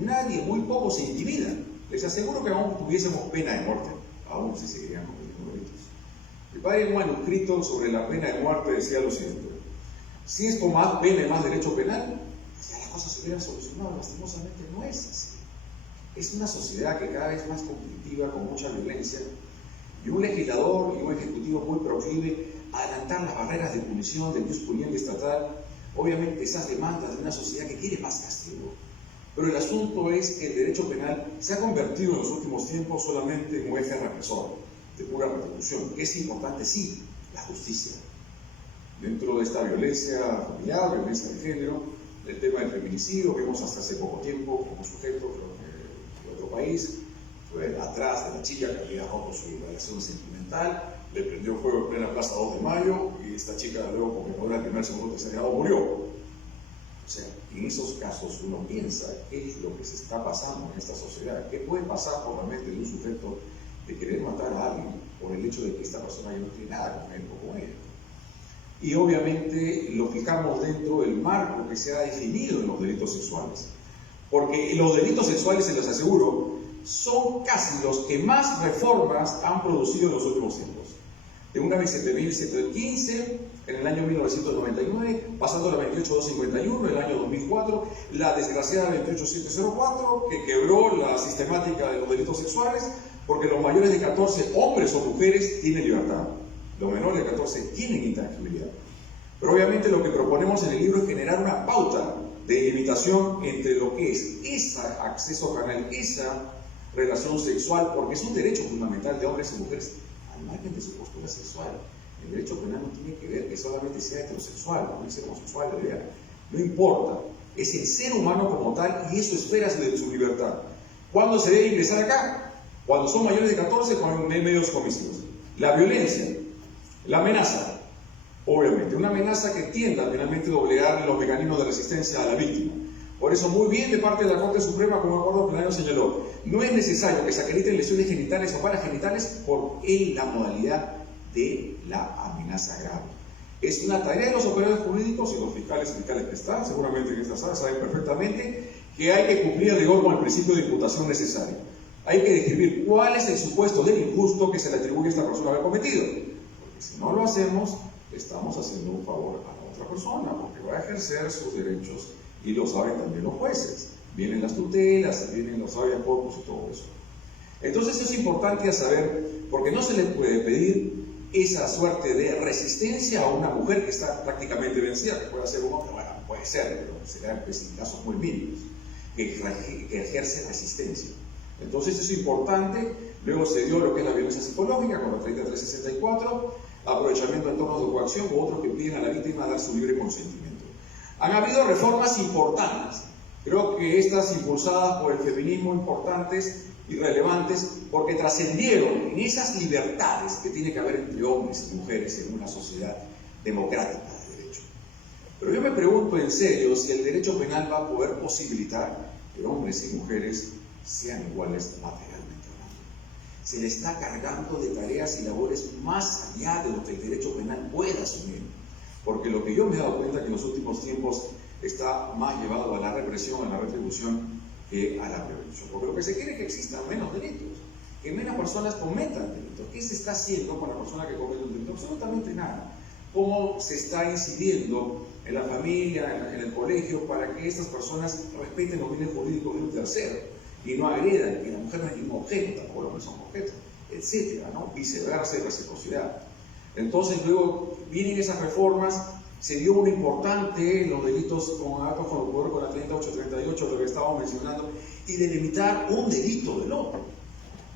Nadie, muy poco se intimida. Les aseguro que aún tuviésemos pena de muerte, aún se seguirían cometiendo delitos. Mi padre en un manuscrito sobre la pena de muerte decía lo siguiente: si esto más pena y más derecho penal, ya las cosas se hubieran solucionado. Lastimosamente no es así. Es una sociedad que cada vez más conflictiva, con mucha violencia, y un legislador y un ejecutivo muy proclive a adelantar las barreras de punición del jus puniendi estatal, obviamente esas demandas de una sociedad que quiere más castigo. Pero el asunto es que el derecho penal se ha convertido en los últimos tiempos solamente en un eje represor, de pura retribución. Es importante, sí, la justicia. Dentro de esta violencia familiar, violencia de género, el tema del feminicidio, vimos hasta hace poco tiempo como sujeto, creo que de otro país, fue atrás de la chica que había roto su relación sentimental, le prendió fuego en plena Plaza 2 de Mayo, y esta chica luego, porque no era el primer, segundo, tercer grado, murió. O sea, en esos casos uno piensa qué es lo que se está pasando en esta sociedad, qué puede pasar por la mente de un sujeto de querer matar a alguien por el hecho de que esta persona ya no tiene nada con él o con ella. Y obviamente lo fijamos dentro del marco que se ha definido en los delitos sexuales, porque los delitos sexuales, se los aseguro, son casi los que más reformas han producido en los últimos tiempos. De una 27.715 en el año 1999, pasando a la 28.251 en el año 2004, la desgraciada 28.704, que quebró la sistemática de los delitos sexuales, porque los mayores de 14, hombres o mujeres, tienen libertad. Los menores de 14 tienen intangibilidad. Pero obviamente lo que proponemos en el libro es generar una pauta de limitación entre lo que es ese acceso carnal, esa relación sexual, porque es un derecho fundamental de hombres y mujeres, al margen de su postura sexual. El derecho penal no tiene que ver que solamente sea heterosexual, no es homosexual, no importa, es el ser humano como tal y eso esfera de su libertad. ¿Cuándo se debe ingresar acá? Cuando son mayores de 14, con medios comisivos. La violencia, la amenaza, obviamente, una amenaza que tienda finalmente a doblegar los mecanismos de resistencia a la víctima. Por eso, muy bien de parte de la Corte Suprema, como el acuerdo plenario señaló, no es necesario que se acrediten lesiones genitales o paragenitales por la modalidad de la amenaza grave. Es una tarea de los operadores jurídicos y los fiscales que están, seguramente en esta sala saben perfectamente, que hay que cumplir a rigor con el principio de imputación necesario. Hay que describir cuál es el supuesto del injusto que se le atribuye a esta persona haber cometido. Porque si no lo hacemos, estamos haciendo un favor a la otra persona, porque va a ejercer sus derechos y lo saben también los jueces. Vienen las tutelas, vienen los habeas corpus y todo eso. Entonces es importante a saber, porque no se le puede pedir esa suerte de resistencia a una mujer que está prácticamente vencida, que puede ser un hombre, bueno, puede ser, pero será en casos muy mínimos, que ejerce resistencia. Entonces es importante. Luego se dio lo que es la violencia psicológica con la 3364, aprovechamiento de entornos de coacción o otros que piden a la víctima dar su libre consentimiento. Han habido reformas importantes, creo que estas impulsadas por el feminismo, importantes y relevantes, porque trascendieron en esas libertades que tiene que haber entre hombres y mujeres en una sociedad democrática de derecho. Pero yo me pregunto en serio si el derecho penal va a poder posibilitar que hombres y mujeres sean iguales materialmente hablando. Se le está cargando de tareas y labores más allá de lo que el derecho penal pueda asumir, porque lo que yo me he dado cuenta que en los últimos tiempos está más llevado a la represión, a la retribución, que a la prevención, porque lo que se quiere es que existan menos delitos, que menos personas cometan delitos. ¿Qué se está haciendo con la persona que comete un delito? Absolutamente nada. ¿Cómo se está incidiendo en la familia, en el colegio, para que estas personas respeten los bienes jurídicos de un tercero y no agredan, que la mujer no es ningún objeto, tampoco los hombres son objetos, etcétera, ¿no? Viceversa y reciprocidad. Entonces luego vienen esas reformas. Se dio una importante en los delitos con actos con el poder con la 3838, lo que estábamos mencionando, y delimitar un delito del otro.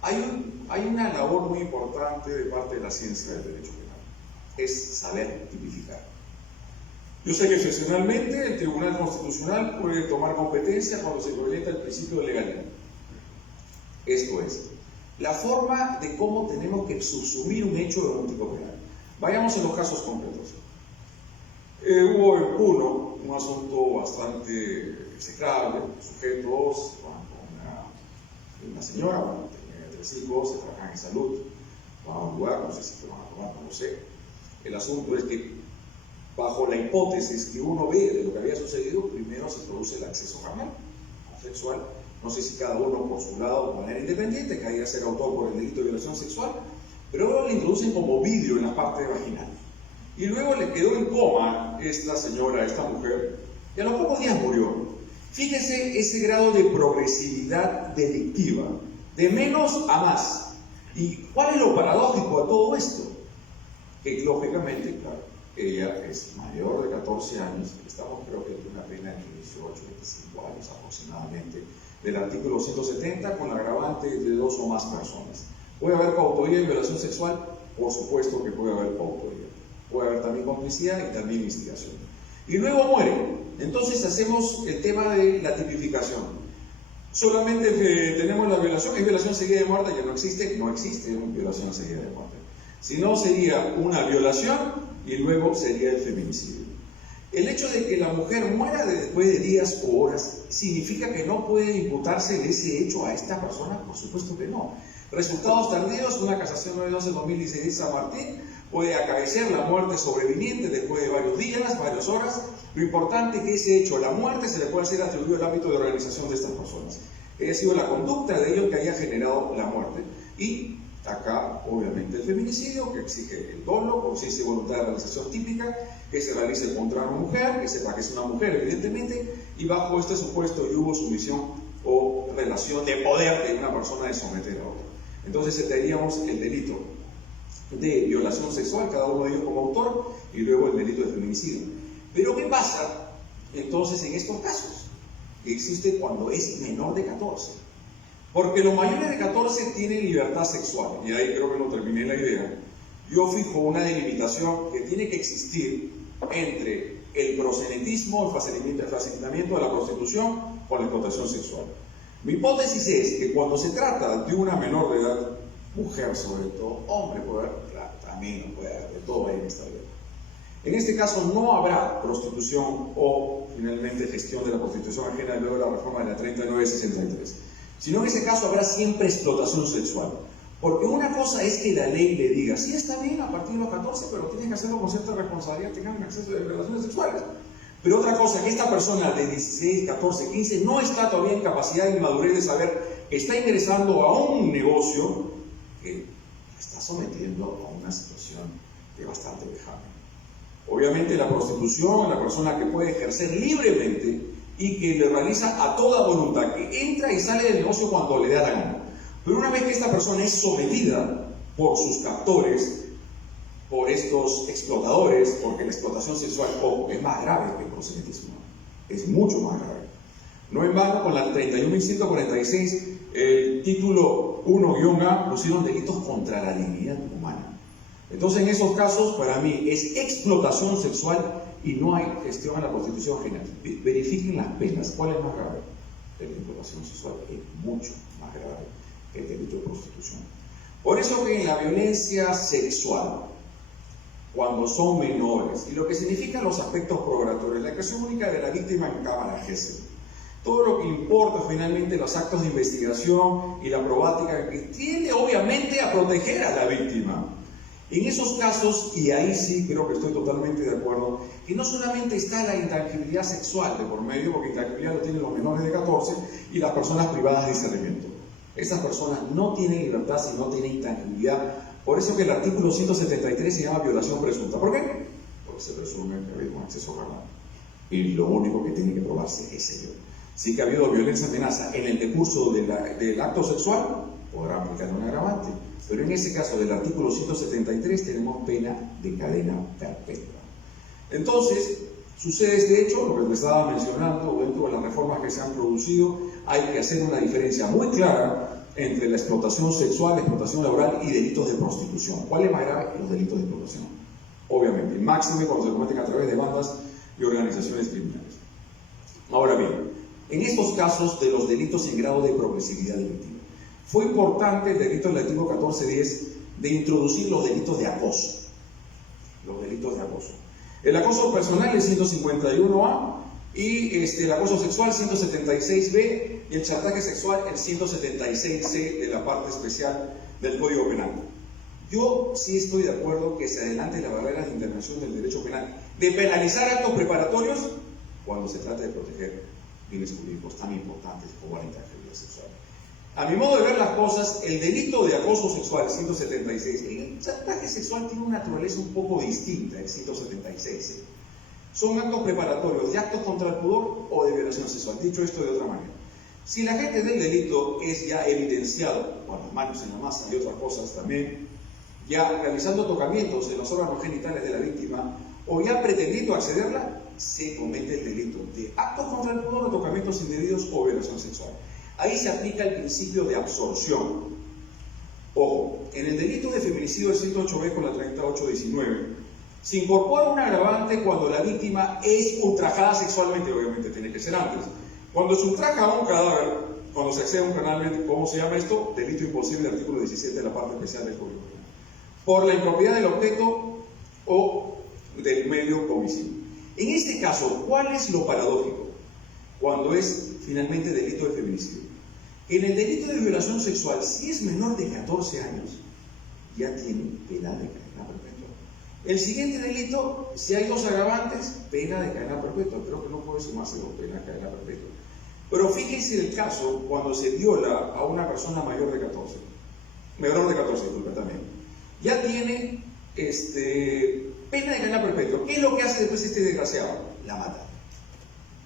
Hay una labor muy importante de parte de la ciencia del derecho penal, es saber tipificar. Yo sé que excepcionalmente el Tribunal Constitucional puede tomar competencia cuando se violenta el principio de legalidad. Esto es, la forma de cómo tenemos que subsumir un hecho de un tipo penal. Vayamos en los casos concretos. Hubo en Puno un asunto bastante execrable, sujetos, con una señora, tenía 3 hijos, se trabajaban en salud, van a un lugar, no sé si fueron a tomar, no lo sé. El asunto es que, bajo la hipótesis que uno ve de lo que había sucedido, primero se produce el acceso carnal, sexual. No sé si cada uno por su lado, de manera independiente, que haya ser autor por el delito de violación sexual, pero luego le introducen como vidrio en la parte vaginal. Y luego le quedó en coma esta señora, esta mujer, y a los pocos días murió. Fíjese ese grado de progresividad delictiva, de menos a más. ¿Y cuál es lo paradójico de todo esto? Que lógicamente, claro, ella es mayor de 14 años, estamos creo que de una pena de 18, 25 años aproximadamente, del artículo 170 con la agravante de 2 o más personas. ¿Puede haber coautoría en violación sexual? Por supuesto que puede haber coautoría. Puede haber también complicidad y también instigación. Y luego muere. Entonces hacemos el tema de la tipificación. Solamente tenemos la violación, ¿es violación seguida de muerte? Ya no existe una violación seguida de muerte. Si no, sería una violación y luego sería el feminicidio. El hecho de que la mujer muera después de días o horas, ¿significa que no puede imputarse ese hecho a esta persona? Por supuesto que no. Resultados tardíos, una casación 912-2016 de San Martín puede acaecer la muerte sobreviniente después de varios días, varias horas. Lo importante es que ese hecho, la muerte, se le puede ser atribuido al ámbito de organización de estas personas. Ha sido la conducta de ellos que haya generado la muerte. Y acá, obviamente, el feminicidio, que exige el dolo, o exige voluntad de realización típica, que se realice contra una mujer, que sepa que es una mujer, evidentemente, y bajo este supuesto yugo, sumisión o relación de poder de una persona de someter a otra. Entonces tendríamos el delito de violación sexual, cada uno de ellos como autor, y luego el delito de feminicidio. Pero ¿qué pasa entonces en estos casos? Que existe cuando es menor de 14. Porque los mayores de 14 tienen libertad sexual, y ahí creo que no terminé la idea. Yo fijo una delimitación que tiene que existir entre el proxenetismo, el facilitamiento de la prostitución o la explotación sexual. Mi hipótesis es que cuando se trata de una menor de edad, mujer sobre todo, hombre puede haber, claro, también puede haber de todo ahí en esta vida. En este caso no habrá prostitución o finalmente gestión de la prostitución ajena luego de la reforma de la 3963, sino en ese caso habrá siempre explotación sexual. Porque una cosa es que la ley le diga, sí está bien a partir de los 14, pero tienes que hacerlo con cierta responsabilidad, tengan acceso a relaciones sexuales. Pero otra cosa, que esta persona de 16, 14, 15 no está todavía en capacidad y madurez de saber que está ingresando a un negocio que está sometiendo a una situación de bastante vejamen. Obviamente la prostitución, la persona que puede ejercer libremente y que le realiza a toda voluntad, que entra y sale del negocio cuando le da la gana. Pero una vez que esta persona es sometida por sus captores, por estos explotadores, porque la explotación sexual es más grave que el proxenetismo, es mucho más grave. No en vano, con la 31.146, el título 1-A pusieron delitos contra la dignidad humana. Entonces, en esos casos, para mí, es explotación sexual y no hay gestión a la prostitución general. Verifiquen las penas. ¿Cuál es más grave? La explotación sexual es mucho más grave que el delito de prostitución. Por eso que en la violencia sexual, cuando son menores, y lo que significan los aspectos probatorios, la creación única de la víctima en cámara GESEL, todo lo que importa finalmente los actos de investigación y la probática que tiende obviamente a proteger a la víctima. En esos casos, y ahí sí creo que estoy totalmente de acuerdo, que no solamente está la intangibilidad sexual de por medio, porque intangibilidad lo tienen los menores de 14 y las personas privadas de discernimiento. Esas personas no tienen libertad si no tienen intangibilidad. Por eso que el artículo 173 se llama violación presunta. ¿Por qué? Porque se presume que había un acceso carnal. Y lo único que tiene que probarse es ello. Si que ha habido violencia amenaza en el decurso del acto sexual, podrá aplicar un agravante. Pero en ese caso del artículo 173 tenemos pena de cadena perpetua. Entonces, sucede este hecho, lo que les estaba mencionando, dentro de las reformas que se han producido, hay que hacer una diferencia muy clara entre la explotación sexual, la explotación laboral y delitos de prostitución. ¿Cuál es más grave? Los delitos de explotación. Obviamente, máximo cuando se cometen a través de bandas y organizaciones criminales. Ahora bien, en estos casos de los delitos en grado de progresividad delictiva, fue importante el delito del artículo 1410 de introducir los delitos de acoso. los delitos de acoso. El acoso personal es 151A y el acoso sexual 176B y el chantaje sexual el 176C de la parte especial del Código Penal. Yo sí estoy de acuerdo que se adelante la barrera de intervención del derecho penal, de penalizar actos preparatorios cuando se trata de proteger bienes jurídicos tan importantes como la intangibilidad sexual. A mi modo de ver las cosas, el delito de acoso sexual, 176, el chantaje sexual tiene una naturaleza un poco distinta, el 176. Son actos preparatorios de actos contra el pudor o de violación sexual. Dicho esto de otra manera, si la gente del delito es ya evidenciado, con las manos en la masa y otras cosas también, ya realizando tocamientos en los órganos genitales de la víctima o ya pretendiendo accederla, se comete el delito de actos contra el pudor, de tocamientos indebidos o violación sexual. Ahí se aplica el principio de absorción. Ojo, en el delito de feminicidio del 108B con la 3819, se incorpora un agravante cuando la víctima es ultrajada sexualmente, obviamente tiene que ser antes. Cuando se ultraja a un cadáver, cuando se accede a un canal, ¿cómo se llama esto? Delito imposible, artículo 17 de la parte especial del Código Penal. Por la impropiedad del objeto o del medio comisivo. En este caso, ¿cuál es lo paradójico? Cuando es finalmente delito de feminicidio. En el delito de violación sexual, si es menor de 14 años, ya tiene pena de cadena perpetua. El siguiente delito, si hay dos agravantes, pena de cadena perpetua. Creo que no puede sumarse dos penas de cadena perpetua. Pero fíjense el caso cuando se viola a una persona mayor de 14. Menor de 14, disculpa también. Ya tiene pena de cadena perpetua. ¿Qué es lo que hace después este desgraciado? La mata.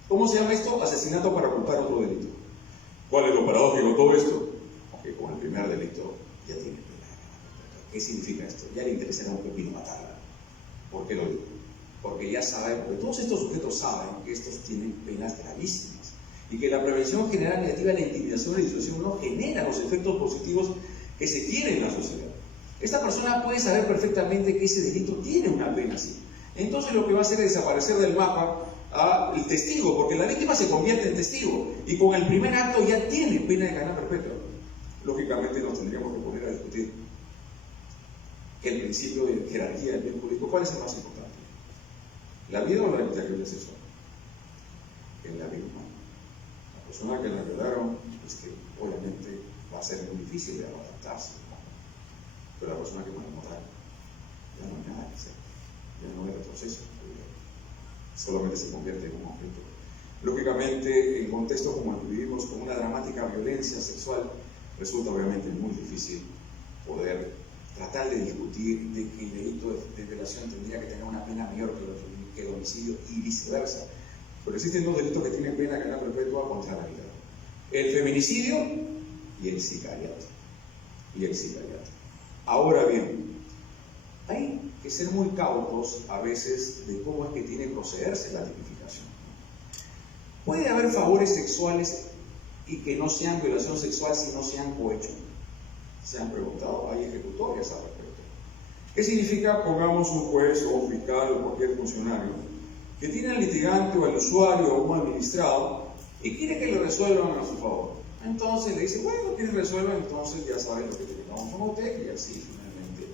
¿Cómo se llama esto? Asesinato para ocultar otro delito. ¿Cuál es lo paradójico de todo esto? Que con el primer delito ya tiene pena de cadena perpetua. ¿Qué significa esto? Ya le interesa a un pepino matarla. ¿Por qué lo digo? Porque ya saben, porque todos estos sujetos saben que estos tienen penas gravísimas y que la prevención general negativa de la intimidación y la disuasión no genera los efectos positivos que se tienen en la sociedad. Esta persona puede saber perfectamente que ese delito tiene una pena así. Entonces lo que va a hacer es desaparecer del mapa al testigo, porque la víctima se convierte en testigo y con el primer acto ya tiene pena de cadena perpetua. Lógicamente nos tendríamos que poner a discutir el principio de jerarquía del bien jurídico. ¿Cuál es el más importante? ¿La vida o la integridad sexual? En la vida humana. La persona que la violaron, pues que obviamente va a ser muy difícil de adaptarse. Pero la persona que va a matar, ya no hay nada que hacer, ya no hay retroceso, solamente se convierte en un objeto. Lógicamente, en contextos como el que vivimos, con una dramática violencia sexual, resulta obviamente muy difícil poder tratar de discutir de que el delito de violación tendría que tener una pena mayor que el homicidio y viceversa. Pero existen dos delitos que tienen pena de cadena perpetua contra la vida: el feminicidio y el sicariato. Ahora bien, hay que ser muy cautos a veces de cómo es que tiene que procederse la tipificación. Puede haber favores sexuales y que no sean violación sexual, sino sean cohecho. Se han preguntado, hay ejecutorias al respecto. ¿Qué significa? Pongamos un juez o un fiscal o cualquier funcionario que tiene al litigante o al usuario o un administrado y quiere que lo resuelvan a su favor. Entonces le dice, bueno, que resuelva, entonces ya saben lo que tenemos con usted, y así finalmente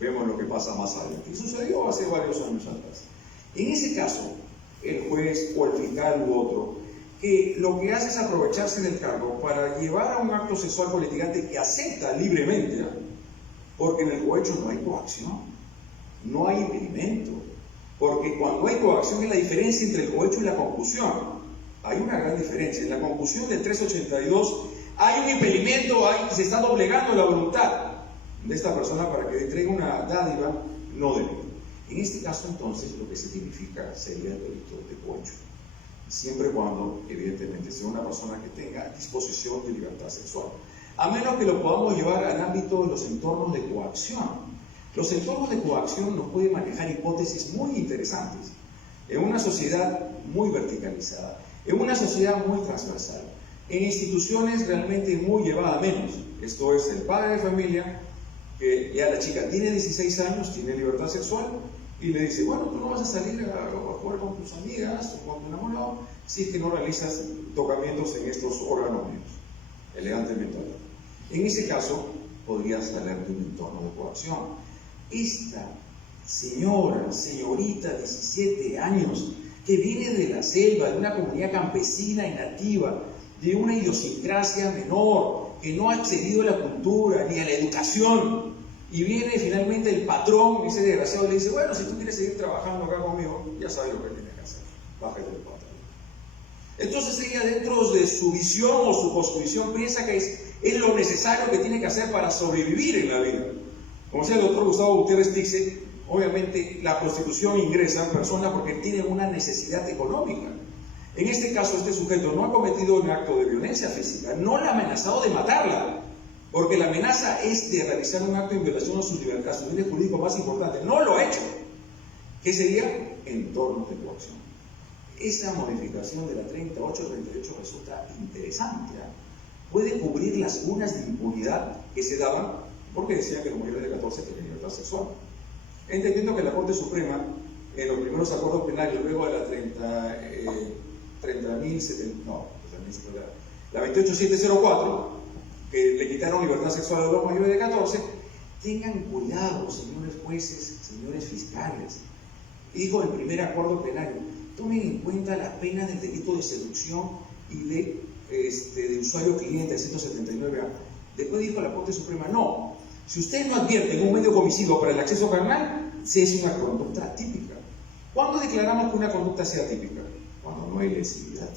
vemos lo que pasa más adelante. Y sucedió hace varios años atrás. En ese caso, el juez o el fiscal u otro, que lo que hace es aprovecharse del cargo para llevar a un acto sexual con el litigante que acepta libremente, porque en el cohecho no hay coacción, no hay impedimento, porque cuando hay coacción es la diferencia entre el cohecho y la conclusión. Hay una gran diferencia. En la conclusión del 382 hay un impedimento, se está doblegando la voluntad de esta persona para que entregue una dádiva no debida. En este caso, entonces, lo que se tipifica sería el delito de cohecho, siempre cuando, evidentemente, sea una persona que tenga disposición de libertad sexual, a menos que lo podamos llevar al ámbito de los entornos de coacción. Los entornos de coacción nos pueden manejar hipótesis muy interesantes en una sociedad muy verticalizada, en una sociedad muy transversal, en instituciones realmente muy llevadas a menos. Esto es el padre de familia, que ya la chica tiene 16 años, tiene libertad sexual, y le dice, bueno, tú no vas a salir a jugar con tus amigas o con tu enamorado si es que no realizas tocamientos en estos órganos míos, elegantemente hablando. En ese caso, podrías hablar de un entorno de coacción. Esta señora, señorita, 17 años, que viene de la selva, de una comunidad campesina y nativa, de una idiosincrasia menor, que no ha accedido a la cultura ni a la educación, y viene finalmente el patrón, ese desgraciado, le dice, bueno, si tú quieres seguir trabajando acá conmigo, ya sabes lo que tienes que hacer, bájate del pantalón. Entonces ella, dentro de su visión o su cosmovisión, piensa que es lo necesario que tiene que hacer para sobrevivir en la vida. Como decía el doctor Gustavo Gutiérrez Tixe, obviamente la prostitución ingresa en personas porque tienen una necesidad económica. En este caso, este sujeto no ha cometido un acto de violencia física, no la ha amenazado de matarla, porque la amenaza es de realizar un acto de violación a sus libertades, a sus bienes jurídicos más importantes. No lo ha hecho. ¿Qué sería? Entornos de coacción. Esa modificación de la 38 resulta interesante. Puede cubrir las lagunas de impunidad que se daban porque decían que los mayores de 14 tenían libertad sexual. Entendiendo que la Corte Suprema, en los primeros acuerdos penales, luego de la 28704, que le quitaron libertad sexual a los mayores de 14, tengan cuidado, señores jueces, señores fiscales. Y dijo el primer acuerdo penal, tomen en cuenta la pena del delito de seducción y de usuario cliente, el 179A. Después dijo la Corte Suprema, no, si usted no advierte un medio comisivo para el acceso carnal, se es una conducta atípica. ¿Cuándo declaramos que una conducta sea atípica? Cuando no hay lesividad.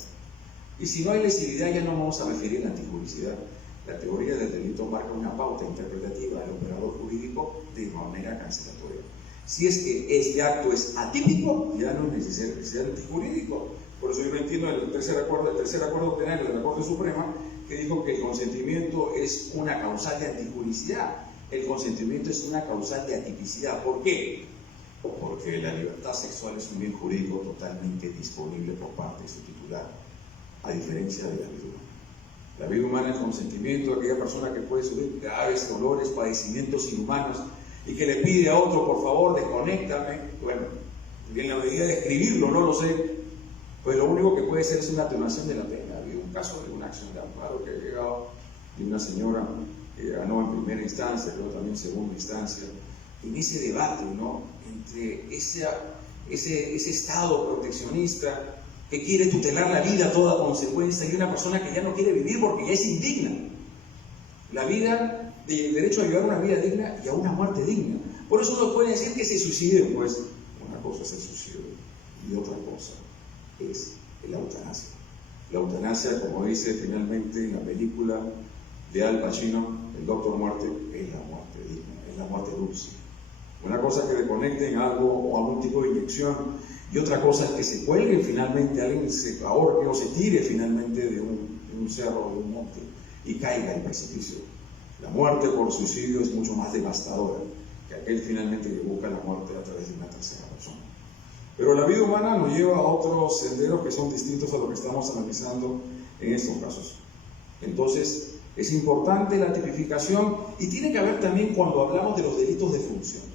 Y si no hay lesividad, ya no vamos a referir a la antijudicidad. La teoría del delito marca una pauta interpretativa del operador jurídico de manera cancelatoria. Si es que este acto es atípico, ya no es necesario que sea antijurídico. Por eso yo no entiendo el tercer acuerdo penal de la Corte Suprema, que dijo que el consentimiento es una causal de antijuricidad. El consentimiento es una causal de atipicidad. ¿Por qué? Porque la libertad sexual es un bien jurídico totalmente disponible por parte de su titular, a diferencia de la vida humana. La vida humana es consentimiento de aquella persona que puede sufrir graves dolores, padecimientos inhumanos y que le pide a otro, por favor, desconéctame. Bueno, en la medida de escribirlo, no lo sé, pues lo único que puede ser es una atenuación de la pena. Había un caso de una acción de amparo que ha llegado de una señora que ganó en primera instancia, pero también en segunda instancia, en ese debate, ¿no?, entre ese Estado proteccionista que quiere tutelar la vida a toda consecuencia y una persona que ya no quiere vivir porque ya es indigna. La vida, el derecho a llevar una vida digna y a una muerte digna. Por eso uno puede decir que se suiciden, pues una cosa es el suicidio y otra cosa es la eutanasia. La eutanasia, como dice finalmente en la película de Al Pacino, el Doctor Muerte, es la muerte digna, es la muerte dulce. Una cosa es que le conecten algo o algún tipo de inyección, y otra cosa es que se cuelgue finalmente, alguien se ahorque o se tire finalmente de un cerro, de un monte, y caiga al precipicio. La muerte por suicidio es mucho más devastadora que aquel finalmente que busca la muerte a través de una tercera persona. Pero la vida humana nos lleva a otros senderos que son distintos a lo que estamos analizando en estos casos. Entonces, es importante la tipificación y tiene que haber también cuando hablamos de los delitos de función.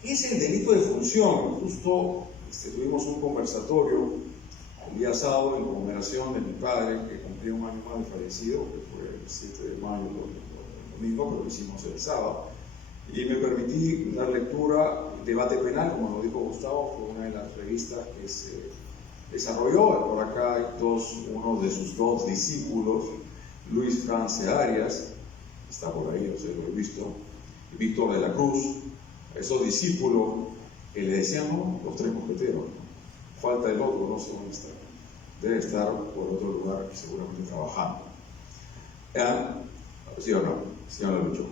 ¿Qué es el delito de función? Justo tuvimos un conversatorio el día sábado en conmemoración de mi padre, que cumplió un año más de fallecido, que fue el 7 de mayo, el domingo, pero lo hicimos el sábado. Y me permití dar lectura. Debate Penal, como lo dijo Gustavo, fue una de las revistas que se desarrolló. Por acá hay uno de sus dos discípulos, Luis France Arias, está por ahí, yo sé, lo he visto, y Víctor de la Cruz, esos discípulos que le decían, ¿no?, los tres mosqueteros, ¿no? Falta el otro, no sé dónde está, debe estar por otro lugar, seguramente trabajando. ¿Sí o no? ¿Sí o no, Lucho?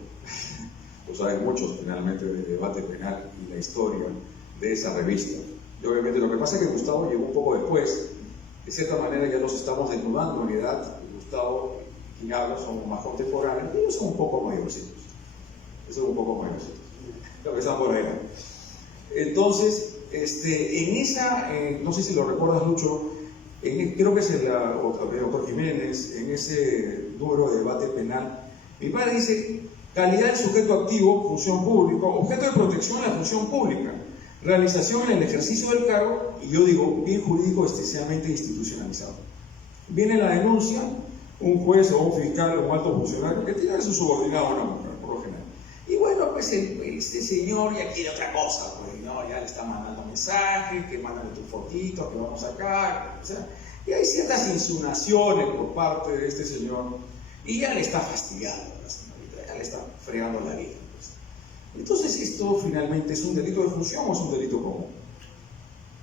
Lo saben muchos finalmente del Debate Penal y la historia de esa revista. Y obviamente lo que pasa es que Gustavo llegó un poco después. De cierta manera ya nos estamos desnudando en edad. Gustavo y quien habla son más contemporáneos, y ellos son un poco mayorcitos. Lo que están por ahí. Entonces, en esa, no sé si lo recuerdas mucho, creo que es el doctor Jiménez, en ese número de Debate Penal, mi padre dice: calidad del sujeto activo, función pública, objeto de protección a la función pública, realización en el ejercicio del cargo, y yo digo, bien jurídico excesivamente institucionalizado. Viene la denuncia, un juez o un fiscal o un alto funcionario que tiene a su subordinado a una mujer, por lo general, Y bueno, pues este señor ya quiere otra cosa, pues, ¿no? Ya le está mandando mensajes, que mándame tu fotito, que vamos acá, o sea, y hay ciertas insinuaciones por parte de este señor, y ya le está fastidiando a la señorita, ya le está fregando la vida, pues. Entonces, ¿esto finalmente es un delito de función o es un delito común?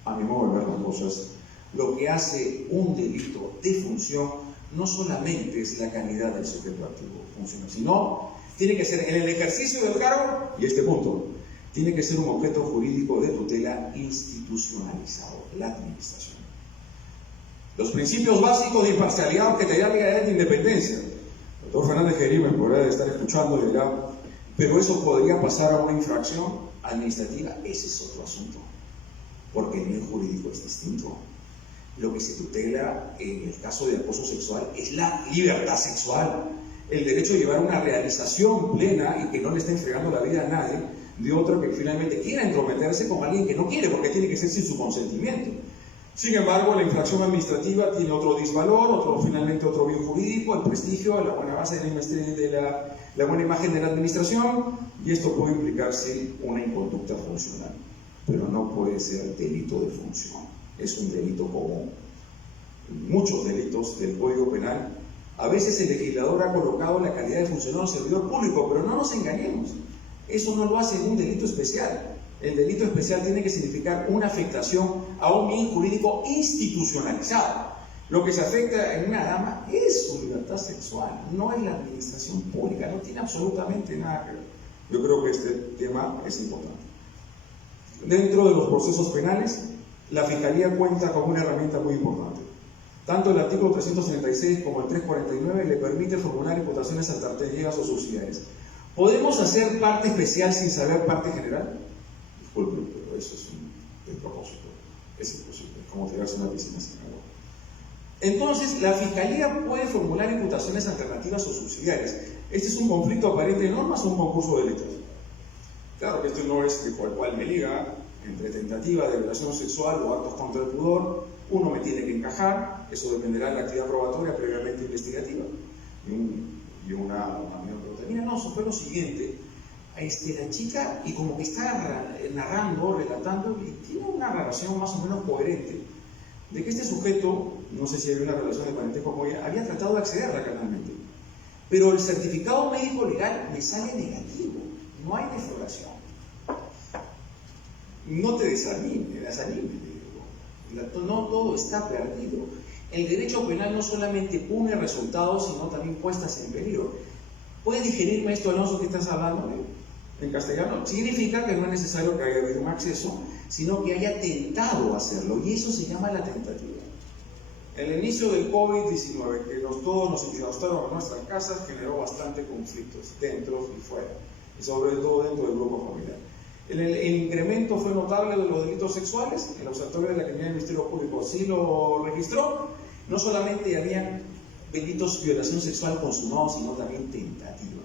A mi modo de ver las cosas, lo que hace un delito de función no solamente es la calidad del sujeto activo funcional, sino tiene que ser en el ejercicio del cargo, y este punto, tiene que ser un objeto jurídico de tutela institucionalizado, la administración. Los principios básicos de imparcialidad, objetividad, legalidad e independencia. El doctor Fernández Jerime podrá estar escuchando y dirá, pero eso podría pasar a una infracción administrativa. Ese es otro asunto, porque el bien jurídico es distinto. Lo que se tutela en el caso de acoso sexual es la libertad sexual, el derecho a llevar una realización plena y que no le esté entregando la vida a nadie, de otro que finalmente quiera entrometerse con alguien que no quiere, porque tiene que ser sin su consentimiento. Sin embargo, la infracción administrativa tiene otro disvalor, finalmente otro bien jurídico, el prestigio, la buena base de la buena imagen de la administración, y esto puede implicarse una inconducta funcional, pero no puede ser delito de función, es un delito común. Muchos delitos del Código Penal, a veces el legislador ha colocado la calidad de funcionario o servidor público, pero no nos engañemos, eso no lo hace un delito especial. El delito especial tiene que significar una afectación a un bien jurídico institucionalizado. Lo que se afecta en una dama es su libertad sexual, no es la administración pública, no tiene absolutamente nada que ver. Yo creo que este tema es importante. Dentro de los procesos penales, la Fiscalía cuenta con una herramienta muy importante. Tanto el artículo 336 como el 349 le permite formular imputaciones alternativas o subsidiarias. ¿Podemos hacer parte especial sin saber parte general? Disculpe, pero eso es un despropósito. Es imposible, es como tirarse una piscina sin agua. Entonces, la Fiscalía puede formular imputaciones alternativas o subsidiarias. Este es un conflicto aparente de normas o un concurso de letras. Claro que esto no es de cual me liga entre tentativa de violación sexual o actos contra el pudor. Uno me tiene que encajar, eso dependerá de la actividad probatoria previamente investigativa y una proteína. No, eso fue lo siguiente. La chica, y como que está narrando, relatando, y tiene una relación más o menos coherente de que este sujeto, no sé si había una relación de parentesco con ella, había tratado de accederla canalmente, pero el certificado médico legal me sale negativo, no hay defraudación. No te desanime, no todo está perdido. El derecho penal no solamente pone resultados, sino también puestas en peligro. ¿Puedes digerirme esto, Alonso, que estás hablando? En castellano, significa que no es necesario que haya habido un acceso, sino que haya tentado hacerlo, y eso se llama la tentativa. El inicio del COVID-19, que todos nos enclaustraron en nuestras casas, generó bastante conflictos, dentro y fuera, y sobre todo dentro del grupo familiar. El incremento fue notable de los delitos sexuales. El Observatorio de la Criminalidad del Ministerio Público sí lo registró. No solamente había delitos de violación sexual consumados, sino también tentativa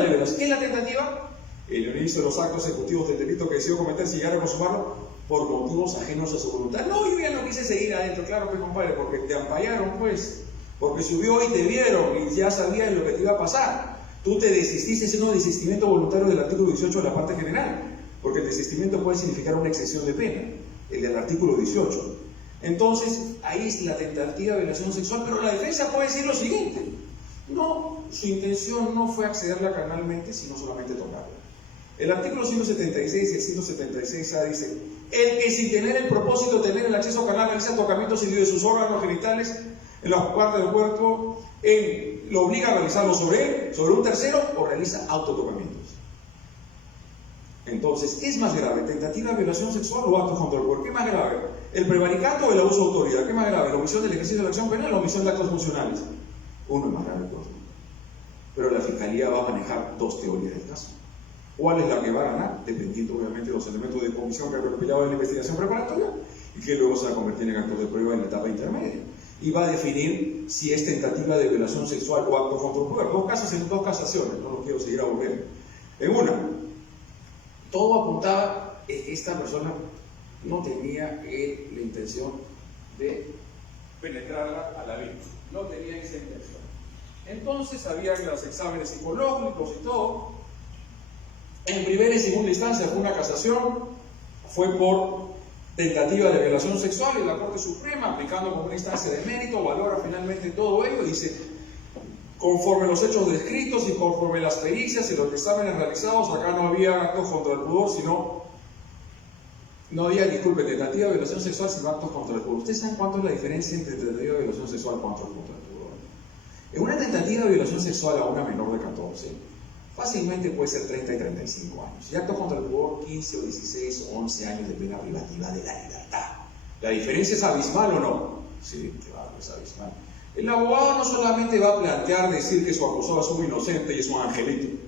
de violación. ¿Qué es la tentativa? El inicio de los actos ejecutivos del delito que decidió cometer si llegara a consumarlo por motivos ajenos a su voluntad. No, yo ya no quise seguir adentro, claro que compadre, porque te ampallaron, pues, porque subió y te vieron y ya sabías lo que te iba a pasar. Tú te desististe haciendo un desistimiento voluntario del artículo 18 de la parte general, porque el desistimiento puede significar una exención de pena, el del artículo 18. Entonces, ahí es la tentativa de violación sexual, pero la defensa puede decir lo siguiente: no, su intención no fue accederla carnalmente, sino solamente tocarla. El artículo 176 y el 176A dice: el que sin tener el propósito de tener el acceso carnal realiza tocamientos individuos de sus órganos genitales en las partes del cuerpo, lo obliga a realizarlo sobre él, sobre un tercero, o realiza autotocamientos. Entonces, ¿qué es más grave? ¿Tentativa de violación sexual o actos contra el cuerpo? ¿Qué es más grave? ¿El prevaricato o el abuso de autoridad? ¿Qué es más grave? ¿La omisión del ejercicio de la acción penal o la omisión de actos funcionales? Uno es más grave que otro. Pero la Fiscalía va a manejar dos teorías del caso. ¿Cuál es la que va a ganar? Dependiendo obviamente de los elementos de comisión que ha recopilado en la investigación preparatoria y que luego se va a convertir en actos de prueba en la etapa intermedia. Y va a definir si es tentativa de violación sexual o acto contra el cuerpo. Dos casos en dos casaciones, no lo quiero seguir aburriendo. En una, todo apuntaba que esta persona no tenía la intención de penetrarla a la víctima. No tenía esa intención. Entonces habían los exámenes psicológicos y todo. En primera y segunda instancia fue una casación, fue por tentativa de violación sexual, y la Corte Suprema, aplicando como una instancia de mérito, valora finalmente todo ello y dice: conforme los hechos descritos y conforme las pericias y los exámenes realizados, acá no había actos contra el pudor, sino, no había, disculpe, tentativa de violación sexual, sino actos contra el pudor. ¿Ustedes saben cuánto es la diferencia entre tentativa de violación sexual y actos contra el pudor? En una tentativa de violación sexual a una menor de 14, fácilmente puede ser 30 y 35 años. Y actos contra el pudor, 15 o 16 o 11 años de pena privativa de la libertad. ¿La diferencia es abismal o no? Sí, claro, es abismal. El abogado no solamente va a plantear decir que su acusado es un inocente y es un angelito,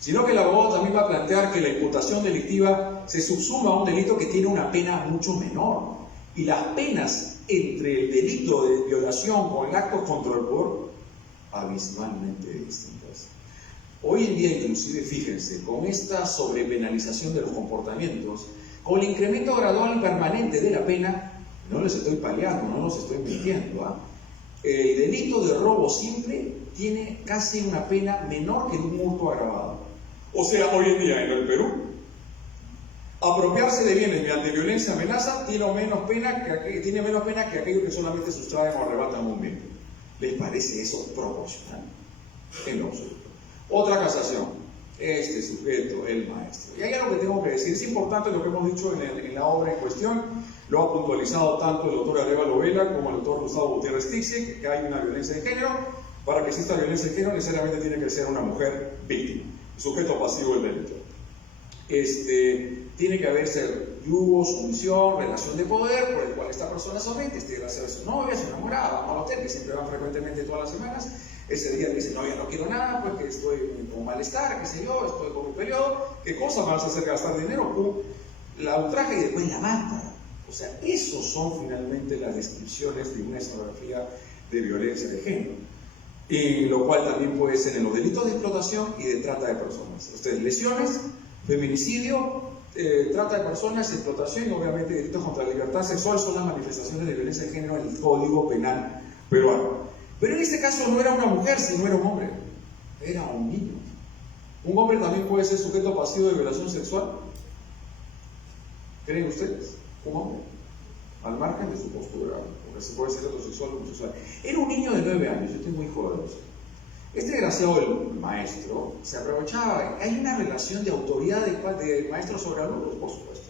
sino que el abogado también va a plantear que la imputación delictiva se subsuma a un delito que tiene una pena mucho menor. Y las penas entre el delito de violación con el acto contra el pudor, abismalmente distintas. Hoy en día, inclusive, fíjense, con esta sobrepenalización de los comportamientos, con el incremento gradual y permanente de la pena, no les estoy paliando, no los estoy mintiendo, ¿ah? El delito de robo simple tiene casi una pena menor que un hurto agravado. O sea, hoy en día en el Perú, apropiarse de bienes mediante violencia, amenaza, tiene menos pena que aquellos que solamente sustraen o arrebatan un bien. ¿Les parece eso proporcional? En lo absoluto. Otra casación, este sujeto, el maestro. Y hay algo que tengo que decir, es importante lo que hemos dicho en la obra en cuestión, lo ha puntualizado tanto el doctor Arévalo Vela como el doctor Gustavo Gutiérrez Tixi, que hay una violencia de género. Para que exista violencia de género necesariamente tiene que ser una mujer víctima, sujeto pasivo del delito. Tiene que haberse yugo, sumisión, relación de poder por el cual esta persona somete, gracias a su novia, su enamorada, va al hotel, que siempre van frecuentemente todas las semanas. Ese día dice: no, ya no quiero nada, porque estoy con malestar, qué sé yo, estoy con un periodo, ¿qué cosa me vas a hacer gastar dinero? Pum, la ultraja y después la mata. O sea, esos son finalmente las descripciones de una escenografía de violencia de género. Y lo cual también puede ser en los delitos de explotación y de trata de personas. Ustedes, lesiones, feminicidio, trata de personas, explotación y obviamente delitos contra la libertad sexual son las manifestaciones de violencia de género en el Código Penal peruano. Pero en este caso no era una mujer, sino era un hombre. Era un niño. ¿Un hombre también puede ser sujeto pasivo de violación sexual? ¿Creen ustedes? Un hombre. Al margen de su postura, porque se puede ser heterosexual o homosexual. Era un niño de 9 años, yo estoy muy joven. Este desgraciado, el maestro, se aprovechaba. Hay una relación de autoridad del maestro sobre alumnos, por supuesto.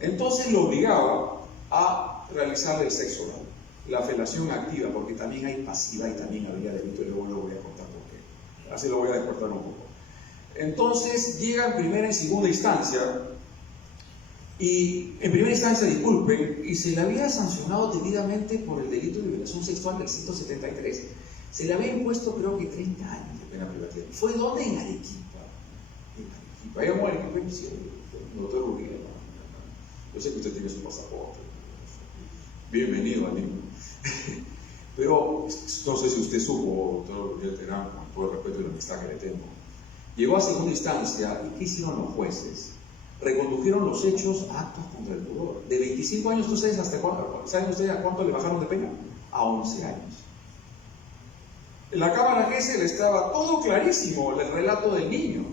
Entonces lo obligaba a realizarle el sexo oral, la felación activa, porque también hay pasiva y también había delito, y luego lo voy a contar por qué. Así lo voy a descortar un poco. Entonces llega en primera y segunda instancia, y en primera instancia, disculpen, y se le había sancionado debidamente por el delito de violación sexual del 173. Se le había impuesto, creo que 30 años de pena privativa. ¿Fue dónde? En Arequipa. En Arequipa. Íbamos a Arequipa, sí, doctor Uriel. Yo sé que usted tiene su pasaporte. Bienvenido, amigo. Pero no sé si usted supo, doctor Uriel Terán, con todo el respeto y la amistad que le tengo. Llegó a segunda instancia, y ¿qué hicieron los jueces? Recondujeron los hechos a actos contra el pudor. De 25 años, ¿tú sabes hasta cuánto? ¿Saben ustedes a cuánto le bajaron de pena? A 11 años. En la Cámara Gesell estaba todo clarísimo, el relato del niño,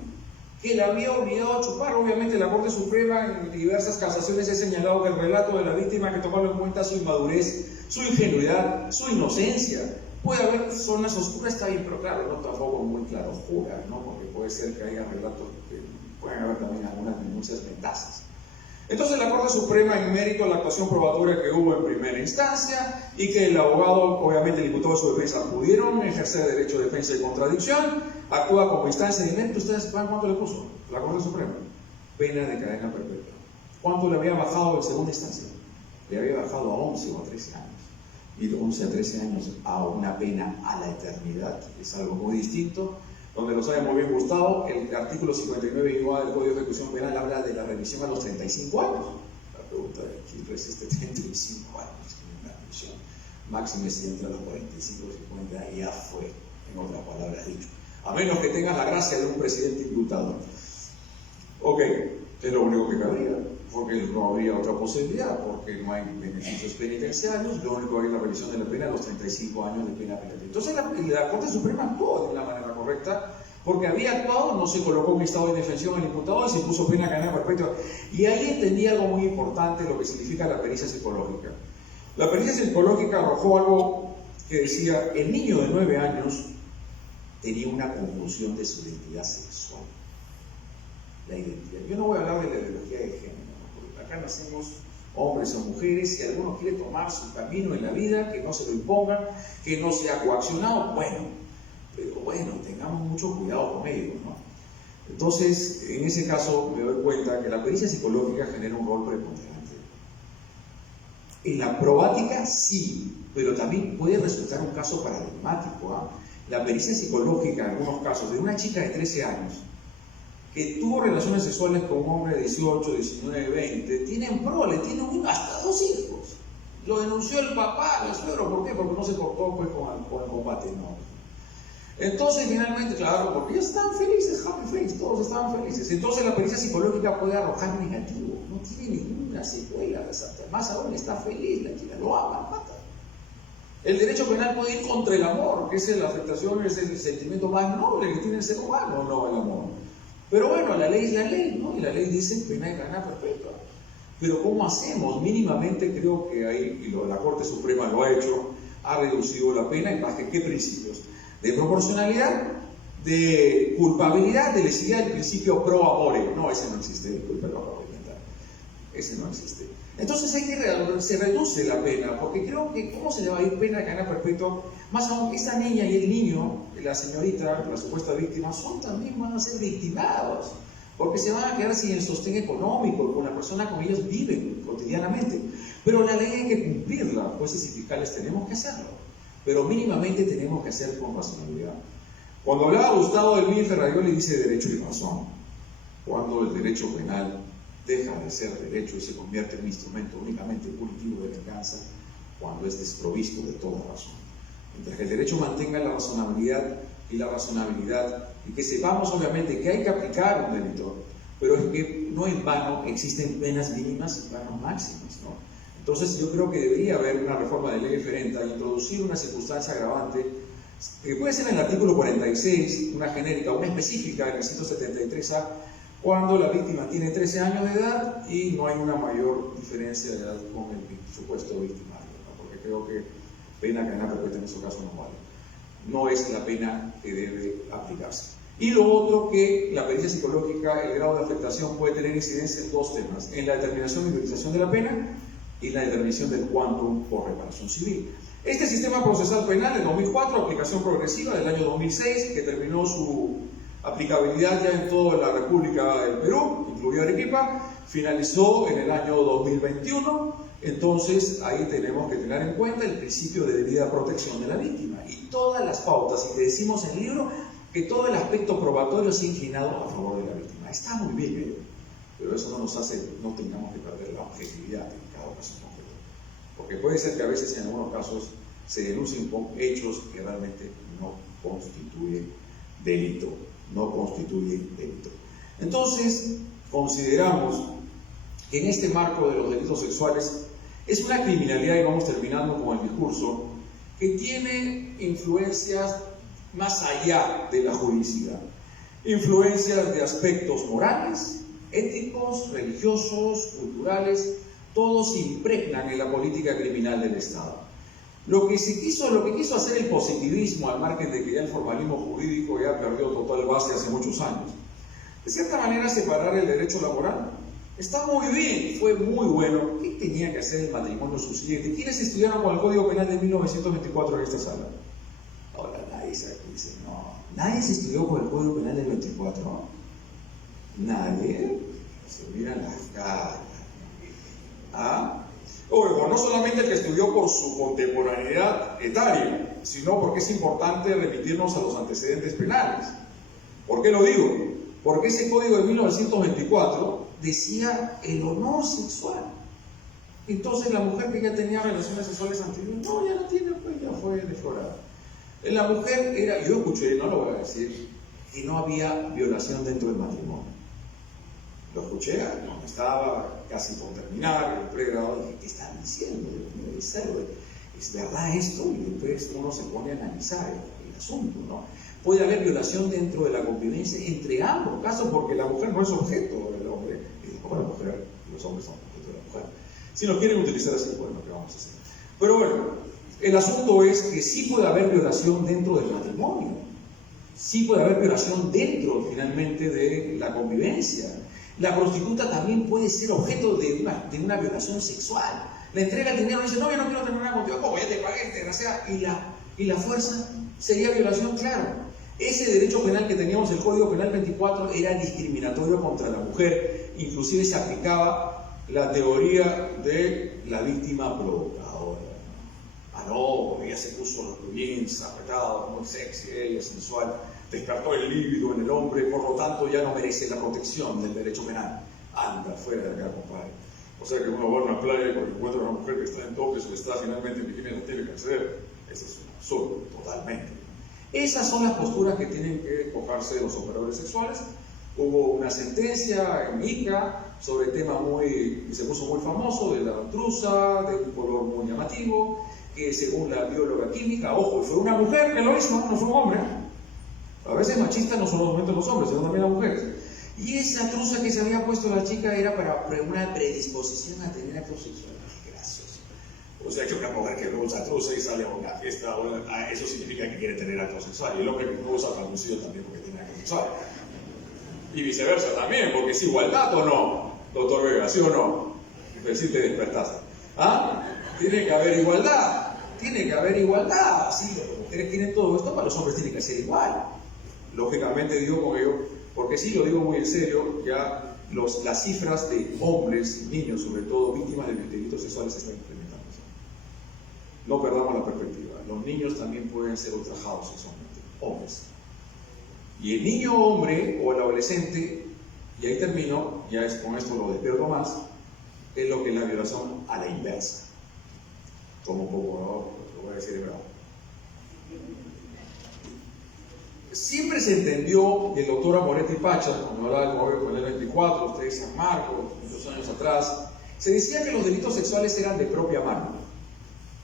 que le había obligado a chupar. Obviamente la Corte Suprema en diversas casaciones ha señalado que el relato de la víctima, que tomaba en cuenta su inmadurez, su ingenuidad, su inocencia. Puede haber zonas oscuras, está bien, pero claro, no tampoco muy claro oscuras, ¿no? Porque puede ser que haya relatos que pueden haber también algunas denuncias ventajosas. Entonces la Corte Suprema, en mérito a la actuación probatoria que hubo en primera instancia y que el abogado, obviamente el imputado de su defensa, pudieron ejercer derecho de defensa y contradicción, actúa como instancia de mérito. ¿Ustedes saben cuánto le puso la Corte Suprema? Pena de cadena perpetua. ¿Cuánto le había bajado en segunda instancia? Le había bajado a 11 o a 13 años. Y de 11 a 13 años a una pena a la eternidad es algo muy distinto. Donde lo sabe muy bien Gustavo, el artículo 59 igual del Código de Ejecución Penal habla de la revisión a los 35 años. La pregunta es: ¿quién resiste 35 años en una revisión? Máxime si entra a los 45 o 50, ya fue, en otras palabras dicho. A menos que tengas la gracia de un presidente imputado. Ok, es lo único que cabría. porque no habría otra posibilidad, porque no hay beneficios penitenciarios, lo único que hay es la revisión de la pena a los 35 años de pena penitenciaria. Entonces la Corte Suprema actuó de una manera correcta, porque había actuado, no se colocó un estado de indefensión al imputado y se puso pena cadena perpetua. Y ahí entendí algo muy importante, lo que significa la pericia psicológica. La pericia psicológica arrojó algo que decía, el niño de 9 años tenía una confusión de su identidad sexual. La identidad. Yo no voy a hablar de la ideología de género, porque acá nacemos hombres o mujeres, si alguno quiere tomar su camino en la vida, que no se lo impongan, que no sea coaccionado, bueno, pero bueno, tengamos mucho cuidado con ello, ¿no? Entonces, en ese caso me doy cuenta que la pericia psicológica genera un rol preponderante. En la probática sí, pero también puede resultar un caso paradigmático, ¿ah? La pericia psicológica, en algunos casos, de una chica de 13 años que tuvo relaciones sexuales con un hombre de 18, 19, 20, tienen prole, tiene hasta 2 hijos. Lo denunció el papá, el suegro, ¿por qué? Porque no se cortó pues, con el combate, no. Entonces, finalmente, claro, porque ellos estaban felices, happy face, todos estaban felices. Entonces, la pericia psicológica puede arrojar negativo, no tiene ninguna secuela, más aún está feliz, la chica lo ama, mata. El derecho penal puede ir contra el amor, que es la afectación, es el sentimiento más noble que tiene el ser humano, no el amor. Pero bueno, la ley es la ley, ¿no? Y la ley dice pena de cadena perpetua. Pero ¿cómo hacemos? Mínimamente creo que ahí, y la Corte Suprema lo ha hecho, ha reducido la pena en base a qué principios. De proporcionalidad, de culpabilidad, de lesividad, del principio pro amore. No, ese no existe, disculpe, lo acabo de inventar. Ese no existe. Entonces se reduce la pena, porque creo que ¿cómo se le va a ir pena de cadena perpetua? Más aún, esta niña y el niño, la señorita, la supuesta víctima, también van a ser victimados, porque se van a quedar sin el sostén económico, con la persona con ellos viven cotidianamente. Pero la ley hay que cumplirla, jueces y fiscales tenemos que hacerlo, pero mínimamente tenemos que hacer con razonabilidad. Cuando hablaba Gustavo del Ferrarioli dice derecho y razón, cuando el derecho penal deja de ser derecho y se convierte en un instrumento únicamente punitivo de venganza, cuando es desprovisto de toda razón. Mientras que el derecho mantenga la razonabilidad y que sepamos obviamente que hay que aplicar un delito, pero es que no en vano existen penas mínimas y penas máximas, ¿no? Entonces yo creo que debería haber una reforma de ley referente a introducir una circunstancia agravante que puede ser en el artículo 46, una genérica, una específica en el 173A, cuando la víctima tiene 13 años de edad y no hay una mayor diferencia de edad con el supuesto victimario, ¿no? Porque creo que pena cadena perpetua en ese caso no vale. No es la pena que debe aplicarse. Y lo otro, que la pericia psicológica, el grado de afectación puede tener incidencia en 2 temas: en la determinación y utilización de la pena y la determinación del quantum por reparación civil. Este sistema procesal penal, en 2004, aplicación progresiva del año 2006, que terminó su aplicabilidad ya en toda la República del Perú, incluida Arequipa, finalizó en el año 2021. Entonces ahí tenemos que tener en cuenta el principio de debida protección de la víctima y todas las pautas, y que decimos en el libro que todo el aspecto probatorio se ha inclinado a favor de la víctima. Está muy bien, pero eso no nos hace, no tengamos que perder la objetividad en cada caso concreto, porque puede ser que a veces en algunos casos se denuncien hechos que realmente no constituyen delito. Entonces, consideramos que en este marco de los delitos sexuales es una criminalidad, y vamos terminando con el discurso, que tiene influencias más allá de la juridicidad, influencias de aspectos morales, éticos, religiosos, culturales, todos se impregnan en la política criminal del Estado. Lo que quiso hacer el positivismo, al margen de que ya el formalismo jurídico ya perdió total base hace muchos años, de cierta manera separar el derecho laboral. Está muy bien, fue muy bueno. ¿Qué tenía que hacer el matrimonio subsiguiente? ¿Quiénes estudiaron con el Código Penal de 1924 en esta sala? Ahora nadie dice, no, nadie se estudió con el Código Penal del 24, ¿no? Nadie. Se miran las caras. ¿Ah? Ojo, no solamente el que estudió por su contemporaneidad etaria, sino porque es importante remitirnos a los antecedentes penales. ¿Por qué lo digo? Porque ese código de 1924 decía el honor sexual. Entonces la mujer que ya tenía relaciones sexuales anteriores, no, ya no tiene, pues ya fue deflorada. La mujer era, yo escuché, no lo voy a decir, que no había violación dentro del matrimonio. Lo escuché, no, estaba casi por terminar el pregrado, y dije, ¿qué están diciendo? ¿Es verdad esto? Y después uno se pone a analizar el asunto, ¿no? Puede haber violación dentro de la convivencia entre ambos casos, porque la mujer no es objeto del hombre, y después la mujer, y los hombres son objeto de la mujer. Si nos quieren utilizar así, bueno, ¿qué vamos a hacer? Pero bueno, el asunto es que sí puede haber violación dentro del matrimonio, sí puede haber violación dentro, finalmente, de la convivencia. La prostituta también puede ser objeto de una violación sexual. Le entrega el dinero y dice, no, yo no quiero terminar contigo, ¿cómo? Ya te pagué, desgraciada. Y la fuerza sería violación, claro. Ese derecho penal que teníamos, el Código Penal 24, era discriminatorio contra la mujer. Inclusive se aplicaba la teoría de la víctima provocadora. Ah, no, ella se puso bien apretada, muy sexy, ella sensual, despertó el líbido en el hombre, por lo tanto ya no merece la protección del derecho penal. Anda, fuera de acá, compadre. O sea que uno va a una playa y cuando encuentra a una mujer que está en toques o está finalmente en bikini, no tiene que acceder. Eso es un absurdo, totalmente. Esas son las posturas que tienen que cojarse los operadores sexuales. Hubo una sentencia en Ica sobre el tema se puso muy famoso, de la intrusa, de un color muy llamativo, que según la bióloga química, ojo, fue una mujer que lo hizo, no fue un hombre. A veces machistas no solamente los hombres, sino también las mujeres. Y esa truza que se había puesto la chica era para una predisposición a tener acto sexual. Qué gracioso. O sea que una mujer que no usa truza y sale a una fiesta, eso significa que quiere tener acto sexual. Y el hombre que no usa traducido también porque tiene acto sexual. Y viceversa también, porque es igualdad o no, doctor Vega, ¿sí o no? Si te despertaste. ¿Ah? Tiene que haber igualdad. Tiene que haber igualdad. Sí, las mujeres tienen todo esto, para los hombres tiene que ser igual. Lógicamente digo con ello, porque sí lo digo muy en serio, ya las cifras de hombres, niños sobre todo, víctimas de delitos sexuales se están incrementando. No perdamos la perspectiva. Los niños también pueden ser ultrajados sexualmente, hombres. Y el niño hombre o el adolescente, y ahí termino, ya es con esto lo despierto más, es lo que es la violación a la inversa. Como un poco, ¿no? Lo voy a decir de verdad. Siempre se entendió, y el doctor Amoretti Pacha, cuando hablaba del Código Penal 24, ustedes San Marcos, muchos años atrás, se decía que los delitos sexuales eran de propia mano.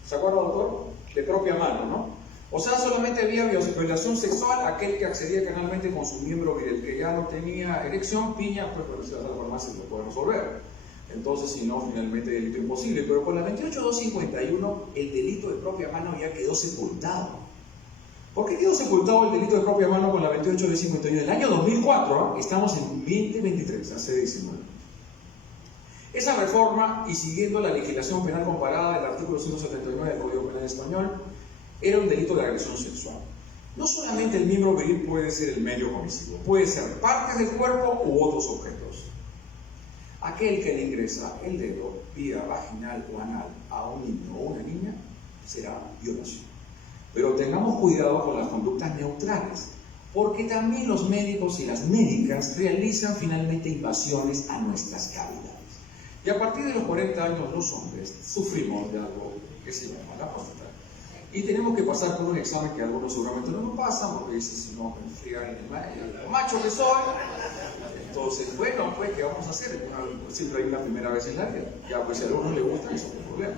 ¿Se acuerda, doctor? De propia mano, ¿no? O sea, solamente había violación sexual aquel que accedía canalmente con su miembro viril, que ya no tenía erección, piña, pues por eso la farmacia se lo puede resolver. Entonces, si no, finalmente delito imposible. Pero con la 28251, el delito de propia mano ya quedó sepultado. ¿Por qué quedó sepultado el delito de propia mano con la 28251? En el año 2004, estamos en 2023, hace 19. Esa reforma, y siguiendo la legislación penal comparada del artículo 179 del Código Penal Español, era un delito de agresión sexual. No solamente el miembro viril puede ser el medio comisivo, puede ser partes del cuerpo u otros objetos. Aquel que le ingresa el dedo vía vaginal o anal a un niño o una niña será violación. Pero tengamos cuidado con las conductas neutrales, porque también los médicos y las médicas realizan finalmente invasiones a nuestras cavidades. Y a partir de los 40 años los hombres sufrimos de algo que se llama la próstata. Y tenemos que pasar por un examen que algunos seguramente no lo pasan, porque dicen, si no, me enfrían el macho que soy. Entonces, bueno, pues, ¿qué vamos a hacer? Siempre hay una primera vez en la vida. Ya, pues, si a algunos les gusta, eso no es un problema.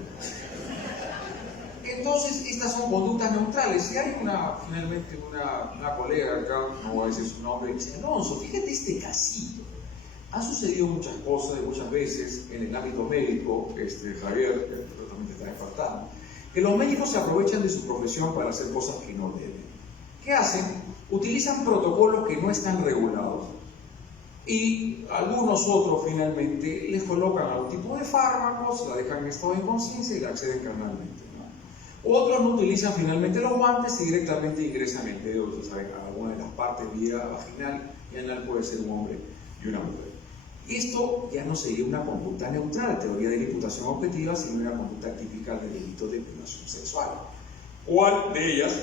Entonces, estas son conductas neutrales. Si hay finalmente una colega acá, no voy a decir su nombre, y dice, Alonso, fíjate este casito. Han sucedido muchas cosas y muchas veces en el ámbito médico, Javier, que también te está infartando, que los médicos se aprovechan de su profesión para hacer cosas que no deben. ¿Qué hacen? Utilizan protocolos que no están regulados y algunos otros finalmente les colocan algún tipo de fármacos, la dejan en estado de inconsciencia y la acceden carnalmente, ¿no? Otros no utilizan finalmente los guantes y directamente ingresan el dedo, ustedes saben, a alguna de las partes vía vaginal y anal, puede ser un hombre y una mujer. Esto ya no sería una conducta neutral, teoría de la imputación objetiva, sino una conducta típica del delito de violación sexual. ¿Cuál de ellas?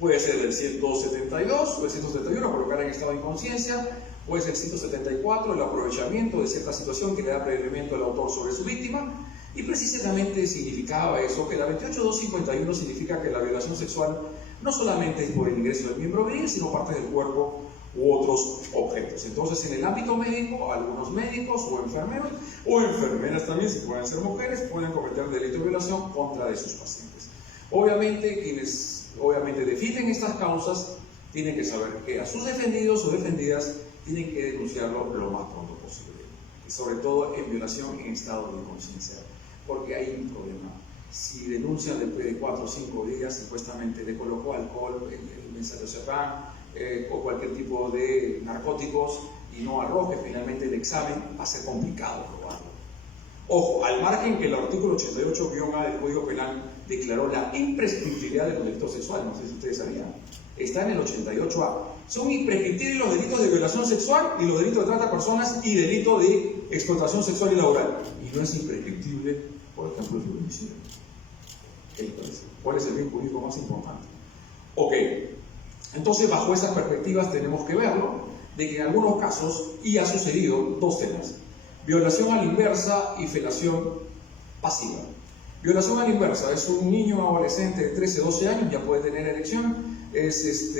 Puede ser el 172 o el 171, colocar en estado de inconsciencia, puede ser el 174, el aprovechamiento de cierta situación que le da prevenimiento al autor sobre su víctima, y precisamente significaba eso, que la 28251 significa que la violación sexual no solamente es por el ingreso del miembro viril, sino parte del cuerpo u otros objetos. Entonces, en el ámbito médico, algunos médicos o enfermeros o enfermeras también, si pueden ser mujeres, pueden cometer delito de violación contra de sus pacientes. Obviamente, quienes defienden estas causas tienen que saber que a sus defendidos o defendidas tienen que denunciarlo lo más pronto posible, y sobre todo en violación en estado de inconsciencia, porque hay un problema. Si denuncian después de 4 o 5 días, supuestamente le colocó alcohol, el benzodiazepam o cualquier tipo de narcóticos y no arroje finalmente el examen, va a ser complicado probarlo. Ojo, al margen que el artículo 88-A del Código Penal declaró la imprescriptibilidad del delito sexual, no sé si ustedes sabían, está en el 88A. Son imprescriptibles los delitos de violación sexual y los delitos de trata de personas y delito de explotación sexual y laboral. Y no es imprescriptible, por ejemplo, el feminicidio. ¿Cuál es el bien jurídico más importante? Ok, entonces bajo esas perspectivas tenemos que verlo, de que en algunos casos, y ha sucedido, dos temas: violación a la inversa y felación pasiva. Violación a la inversa es un niño adolescente de 13, 12 años, ya puede tener erección, es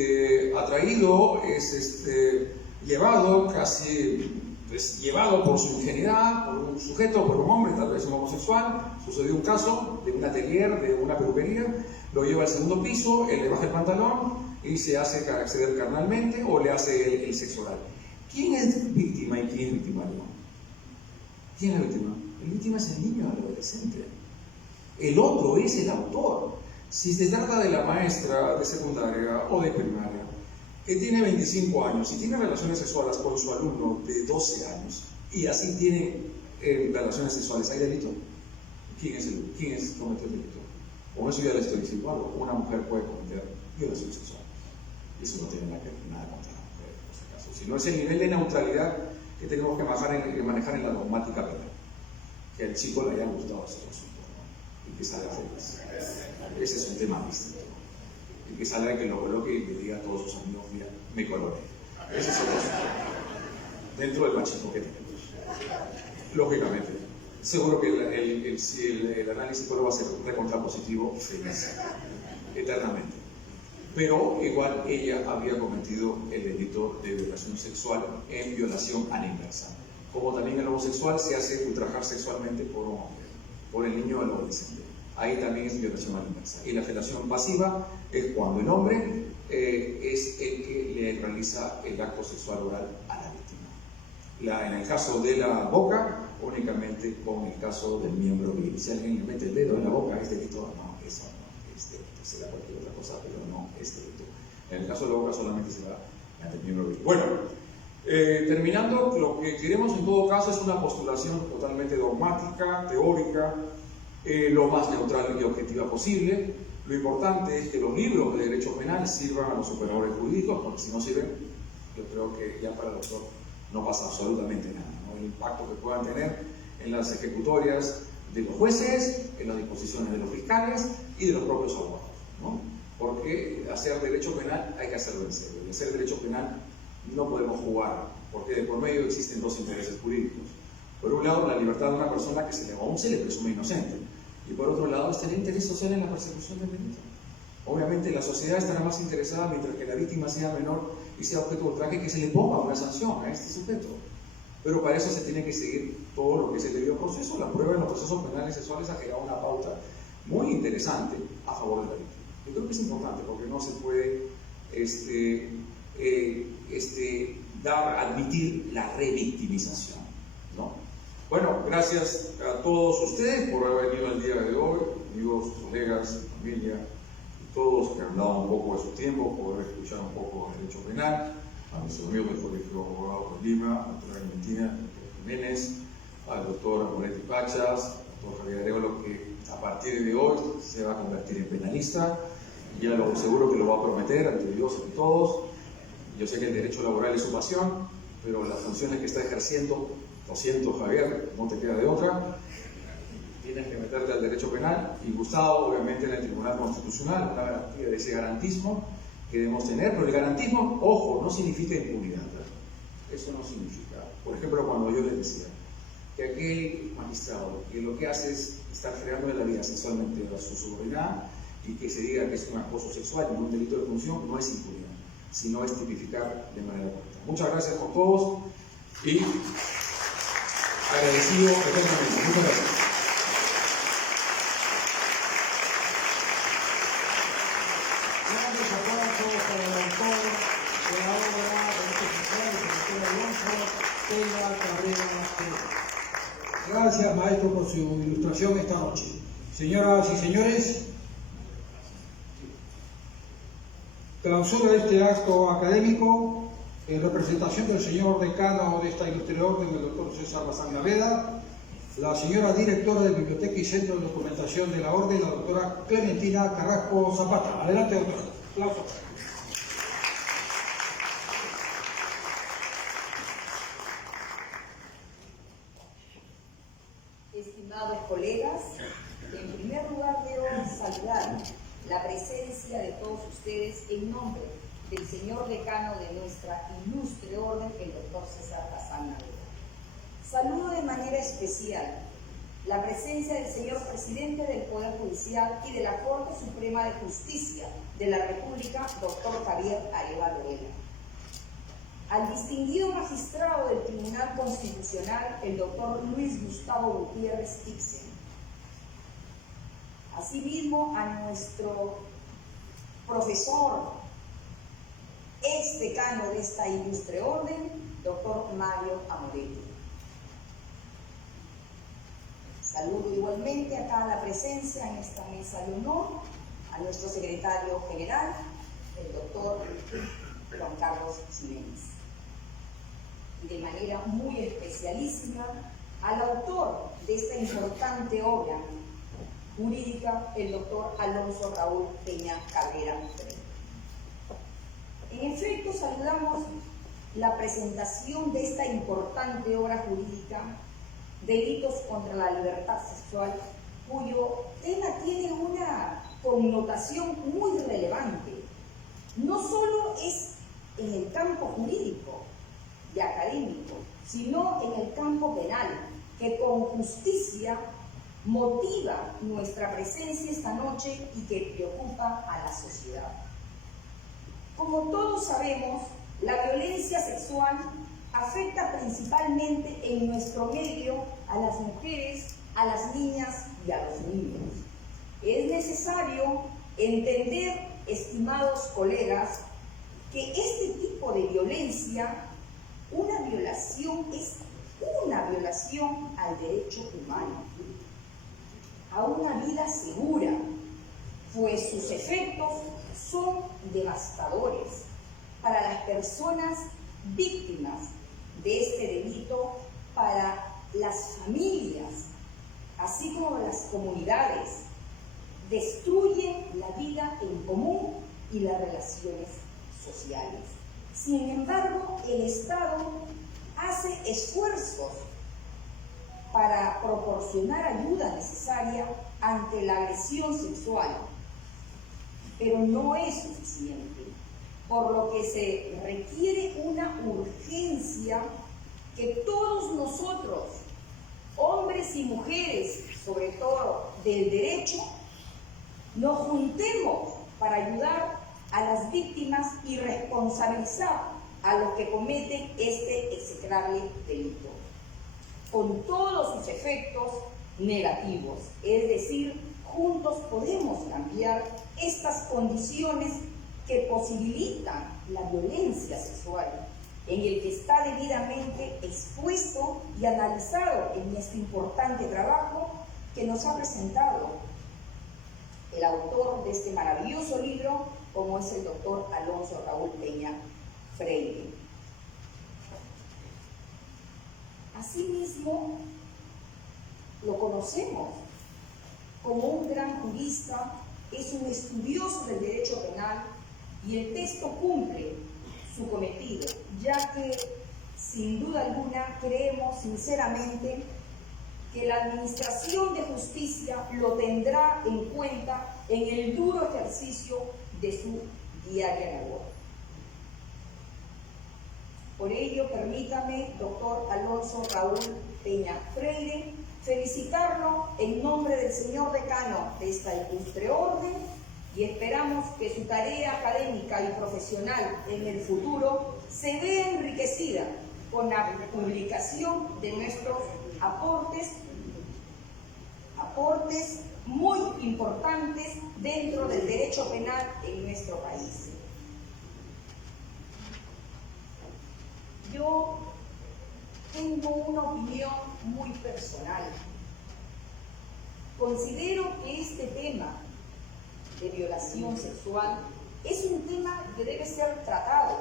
atraído, es llevado llevado por su ingenuidad, por un sujeto, por un hombre, tal vez un homosexual. Sucedió un caso de un atelier, de una peluquería, lo lleva al segundo piso, él le baja el pantalón y se hace acceder carnalmente o le hace el sexo oral. ¿Quién es víctima y quién es victimario? ¿Quién es la víctima? La víctima es el niño, el adolescente. El otro es el autor. Si se trata de la maestra de secundaria o de primaria, que tiene 25 años y tiene relaciones sexuales con su alumno de 12 años, y así tiene relaciones sexuales, ¿hay delito? ¿Quién cometió el delito? Con eso ya le estoy diciendo algo. Una mujer puede cometer violación sexual. Eso no tiene nada contra la mujer, por si acaso. Si no, es el nivel de neutralidad que tenemos que manejar en la dogmática penal. Que al chico le haya gustado ese asunto, ¿no? Y que salga feliz. Ese es un tema distinto. Y que salga y que lo coloque y que diga a todos sus amigos: mira, me coloré. Ese es otro asunto. Dentro del machismo que tenemos. Lógicamente. Seguro que el análisis solo va a ser recontra positivo y feliz. Eternamente. Pero igual ella había cometido el delito de violación sexual en violación a la inversa. Como también el homosexual se hace ultrajar sexualmente por un hombre, por el niño o el adolescente. Ahí también es violación a la inversa. Y la felación pasiva es cuando el hombre es el que le realiza el acto sexual oral a la víctima. En el caso de la boca, únicamente con el caso del miembro viril. Si alguien le mete el dedo en la boca, es delito. No, eso no es delito. Será cualquier otra cosa, pero no es delito. En el caso de la boca solamente se va ante el miembro viril. Bueno, terminando, lo que queremos en todo caso es una postulación totalmente dogmática, teórica, lo más neutral y objetiva posible. Lo importante es que los libros de derecho penal sirvan a los operadores jurídicos, porque si no sirven, yo creo que ya para el doctor no pasa absolutamente nada, ¿no? El impacto que puedan tener en las ejecutorias de los jueces, en las disposiciones de los fiscales y de los propios abogados, ¿no? Porque hacer derecho penal hay que hacerlo en serio. Y hacer derecho penal no podemos jugar, porque de por medio existen dos intereses jurídicos. Por un lado, la libertad de una persona que aún se le presume inocente, y por otro lado está el interés social en la persecución del delito. Obviamente la sociedad estará más interesada, mientras que la víctima sea menor y sea objeto de ultraje, que se le ponga una sanción a este sujeto. Pero para eso se tiene que seguir todo lo que es el debido proceso. La prueba en los procesos penales sexuales ha generado una pauta muy interesante a favor de la víctima. Yo creo que es importante, porque no se puede admitir la revictimización, ¿no? Bueno, gracias a todos ustedes por haber venido el día de hoy, amigos, colegas, familia, y todos que han dado un poco de su tiempo, poder escuchar un poco del derecho penal, a nuestros amigos del Colegio de Abogados de Lima, a la doctora Clementina Jiménez, al doctor Moretti Pachas, al doctor Javier Arevalo, que a partir de hoy se va a convertir en penalista, ya lo seguro que lo va a prometer ante Dios y todos. Yo sé que el derecho laboral es su pasión, pero las funciones que está ejerciendo, lo siento, Javier, no te queda de otra. Tienes que meterte al derecho penal y Gustavo, obviamente, en el Tribunal Constitucional, una garantía de ese garantismo que debemos tener. Pero el garantismo, ojo, no significa impunidad. Eso no significa. Por ejemplo, cuando yo les decía que aquel magistrado que lo que hace es estar fregando la vida sexualmente a su subordinada y que se diga que es un acoso sexual y no un delito de función, no es impunidad. sino es tipificar de manera correcta. Muchas gracias por todos y agradecido eternamente. Muchas gracias. Grandes aplausos para el autor de la obra de este oficial, el doctor Alonso Peña Cabrera Pérez. Gracias, maestro, por su ilustración esta noche. Señoras y señores, clausura este acto académico en representación del señor decano de esta ilustre orden, el doctor César Bazán Naveda, la señora directora de Biblioteca y Centro de Documentación de la Orden, la doctora Clementina Carrasco Zapata. Adelante, doctora. Aplausos. Estimados colegas, en primer lugar debo saludar la presencia de todos ustedes en nombre del señor decano de nuestra ilustre orden, el doctor César Bazán Naveda. Saludo de manera especial la presencia del señor presidente del Poder Judicial y de la Corte Suprema de Justicia de la República, doctor Javier Arevalo Vela. Al distinguido magistrado del Tribunal Constitucional, el doctor Luis Gustavo Gutiérrez Tixen. Asimismo, a nuestro profesor, ex decano de esta ilustre orden, doctor Mario Amoretti. Saludo igualmente acá a la presencia en esta mesa de honor a nuestro secretario general, el doctor Juan Carlos Jiménez. Y de manera muy especialísima al autor de esta importante obra jurídica, el doctor Alonso Raúl Peña Cabrera. En efecto, saludamos la presentación de esta importante obra jurídica, Delitos contra la Libertad Sexual, cuyo tema tiene una connotación muy relevante. No solo es en el campo jurídico y académico, sino en el campo penal, que con justicia motiva nuestra presencia esta noche y que preocupa a la sociedad. Como todos sabemos, la violencia sexual afecta principalmente en nuestro medio a las mujeres, a las niñas y a los niños. Es necesario entender, estimados colegas, que este tipo de violencia, una violación es una violación al derecho humano, a una vida segura, pues sus efectos son devastadores para las personas víctimas de este delito, para las familias, así como las comunidades. Destruyen la vida en común y las relaciones sociales. Sin embargo, el Estado hace esfuerzos para proporcionar ayuda necesaria ante la agresión sexual, pero no es suficiente, por lo que se requiere una urgencia que todos nosotros, hombres y mujeres, sobre todo del derecho, nos juntemos para ayudar a las víctimas y responsabilizar a los que cometen este execrable delito, con todos sus efectos negativos. Es decir, juntos podemos cambiar estas condiciones que posibilitan la violencia sexual, en el que está debidamente expuesto y analizado en este importante trabajo que nos ha presentado el autor de este maravilloso libro, como es el doctor Alonso Raúl Peña Freire. Asimismo, lo conocemos como un gran jurista, es un estudioso del derecho penal y el texto cumple su cometido, ya que sin duda alguna creemos sinceramente que la Administración de Justicia lo tendrá en cuenta en el duro ejercicio de su diaria labor. Por ello, permítame, doctor Alonso Raúl Peña Freire, felicitarlo en nombre del señor decano de esta ilustre orden y esperamos que su tarea académica y profesional en el futuro se vea enriquecida con la publicación de nuestros aportes muy importantes dentro del derecho penal en nuestro país. Yo tengo una opinión muy personal. Considero que este tema de violación sexual es un tema que debe ser tratado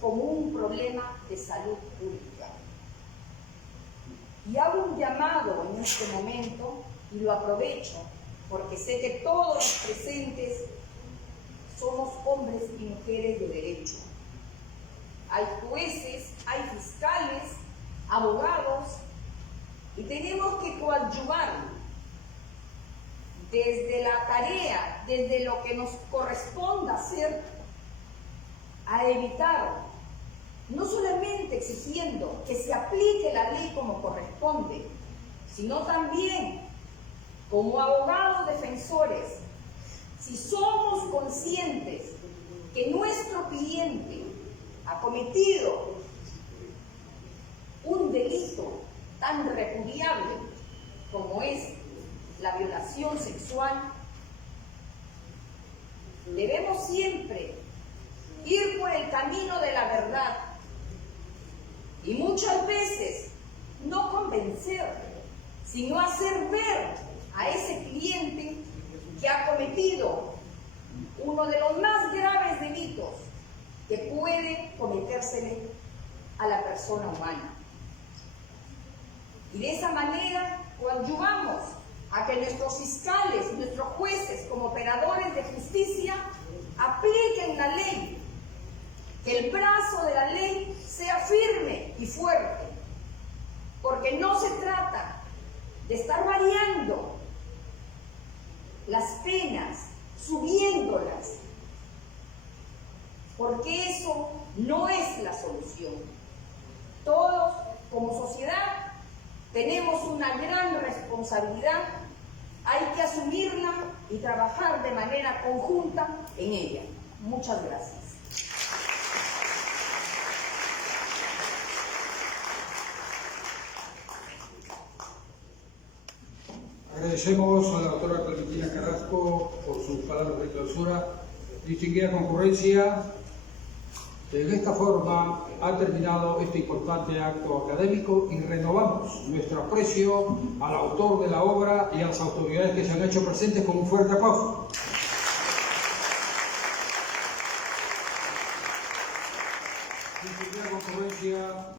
como un problema de salud pública. Y hago un llamado en este momento, y lo aprovecho, porque sé que todos los presentes somos hombres y mujeres de derecho. Hay jueces, hay fiscales, abogados, y tenemos que coadyuvar desde la tarea, desde lo que nos corresponda hacer, a evitar, no solamente exigiendo que se aplique la ley como corresponde, sino también como abogados defensores, si somos conscientes que nuestro cliente ha cometido un delito tan repudiable como es la violación sexual, debemos siempre ir por el camino de la verdad y muchas veces no convencer, sino hacer ver a ese cliente que ha cometido uno de los más graves delitos que puede cometérsele a la persona humana. Y de esa manera coadyuvamos a que nuestros fiscales, nuestros jueces, como operadores de justicia, apliquen la ley, que el brazo de la ley sea firme y fuerte, porque no se trata de estar variando las penas, subiéndolas, porque eso no es la solución. Todos, como sociedad, tenemos una gran responsabilidad, hay que asumirla y trabajar de manera conjunta en ella. Muchas gracias. Agradecemos a la doctora Clementina Carrasco por sus palabras de clausura. Distinguida concurrencia, de esta forma ha terminado este importante acto académico y renovamos nuestro aprecio al autor de la obra y a las autoridades que se han hecho presentes con un fuerte aplauso. Distinguida concurrencia.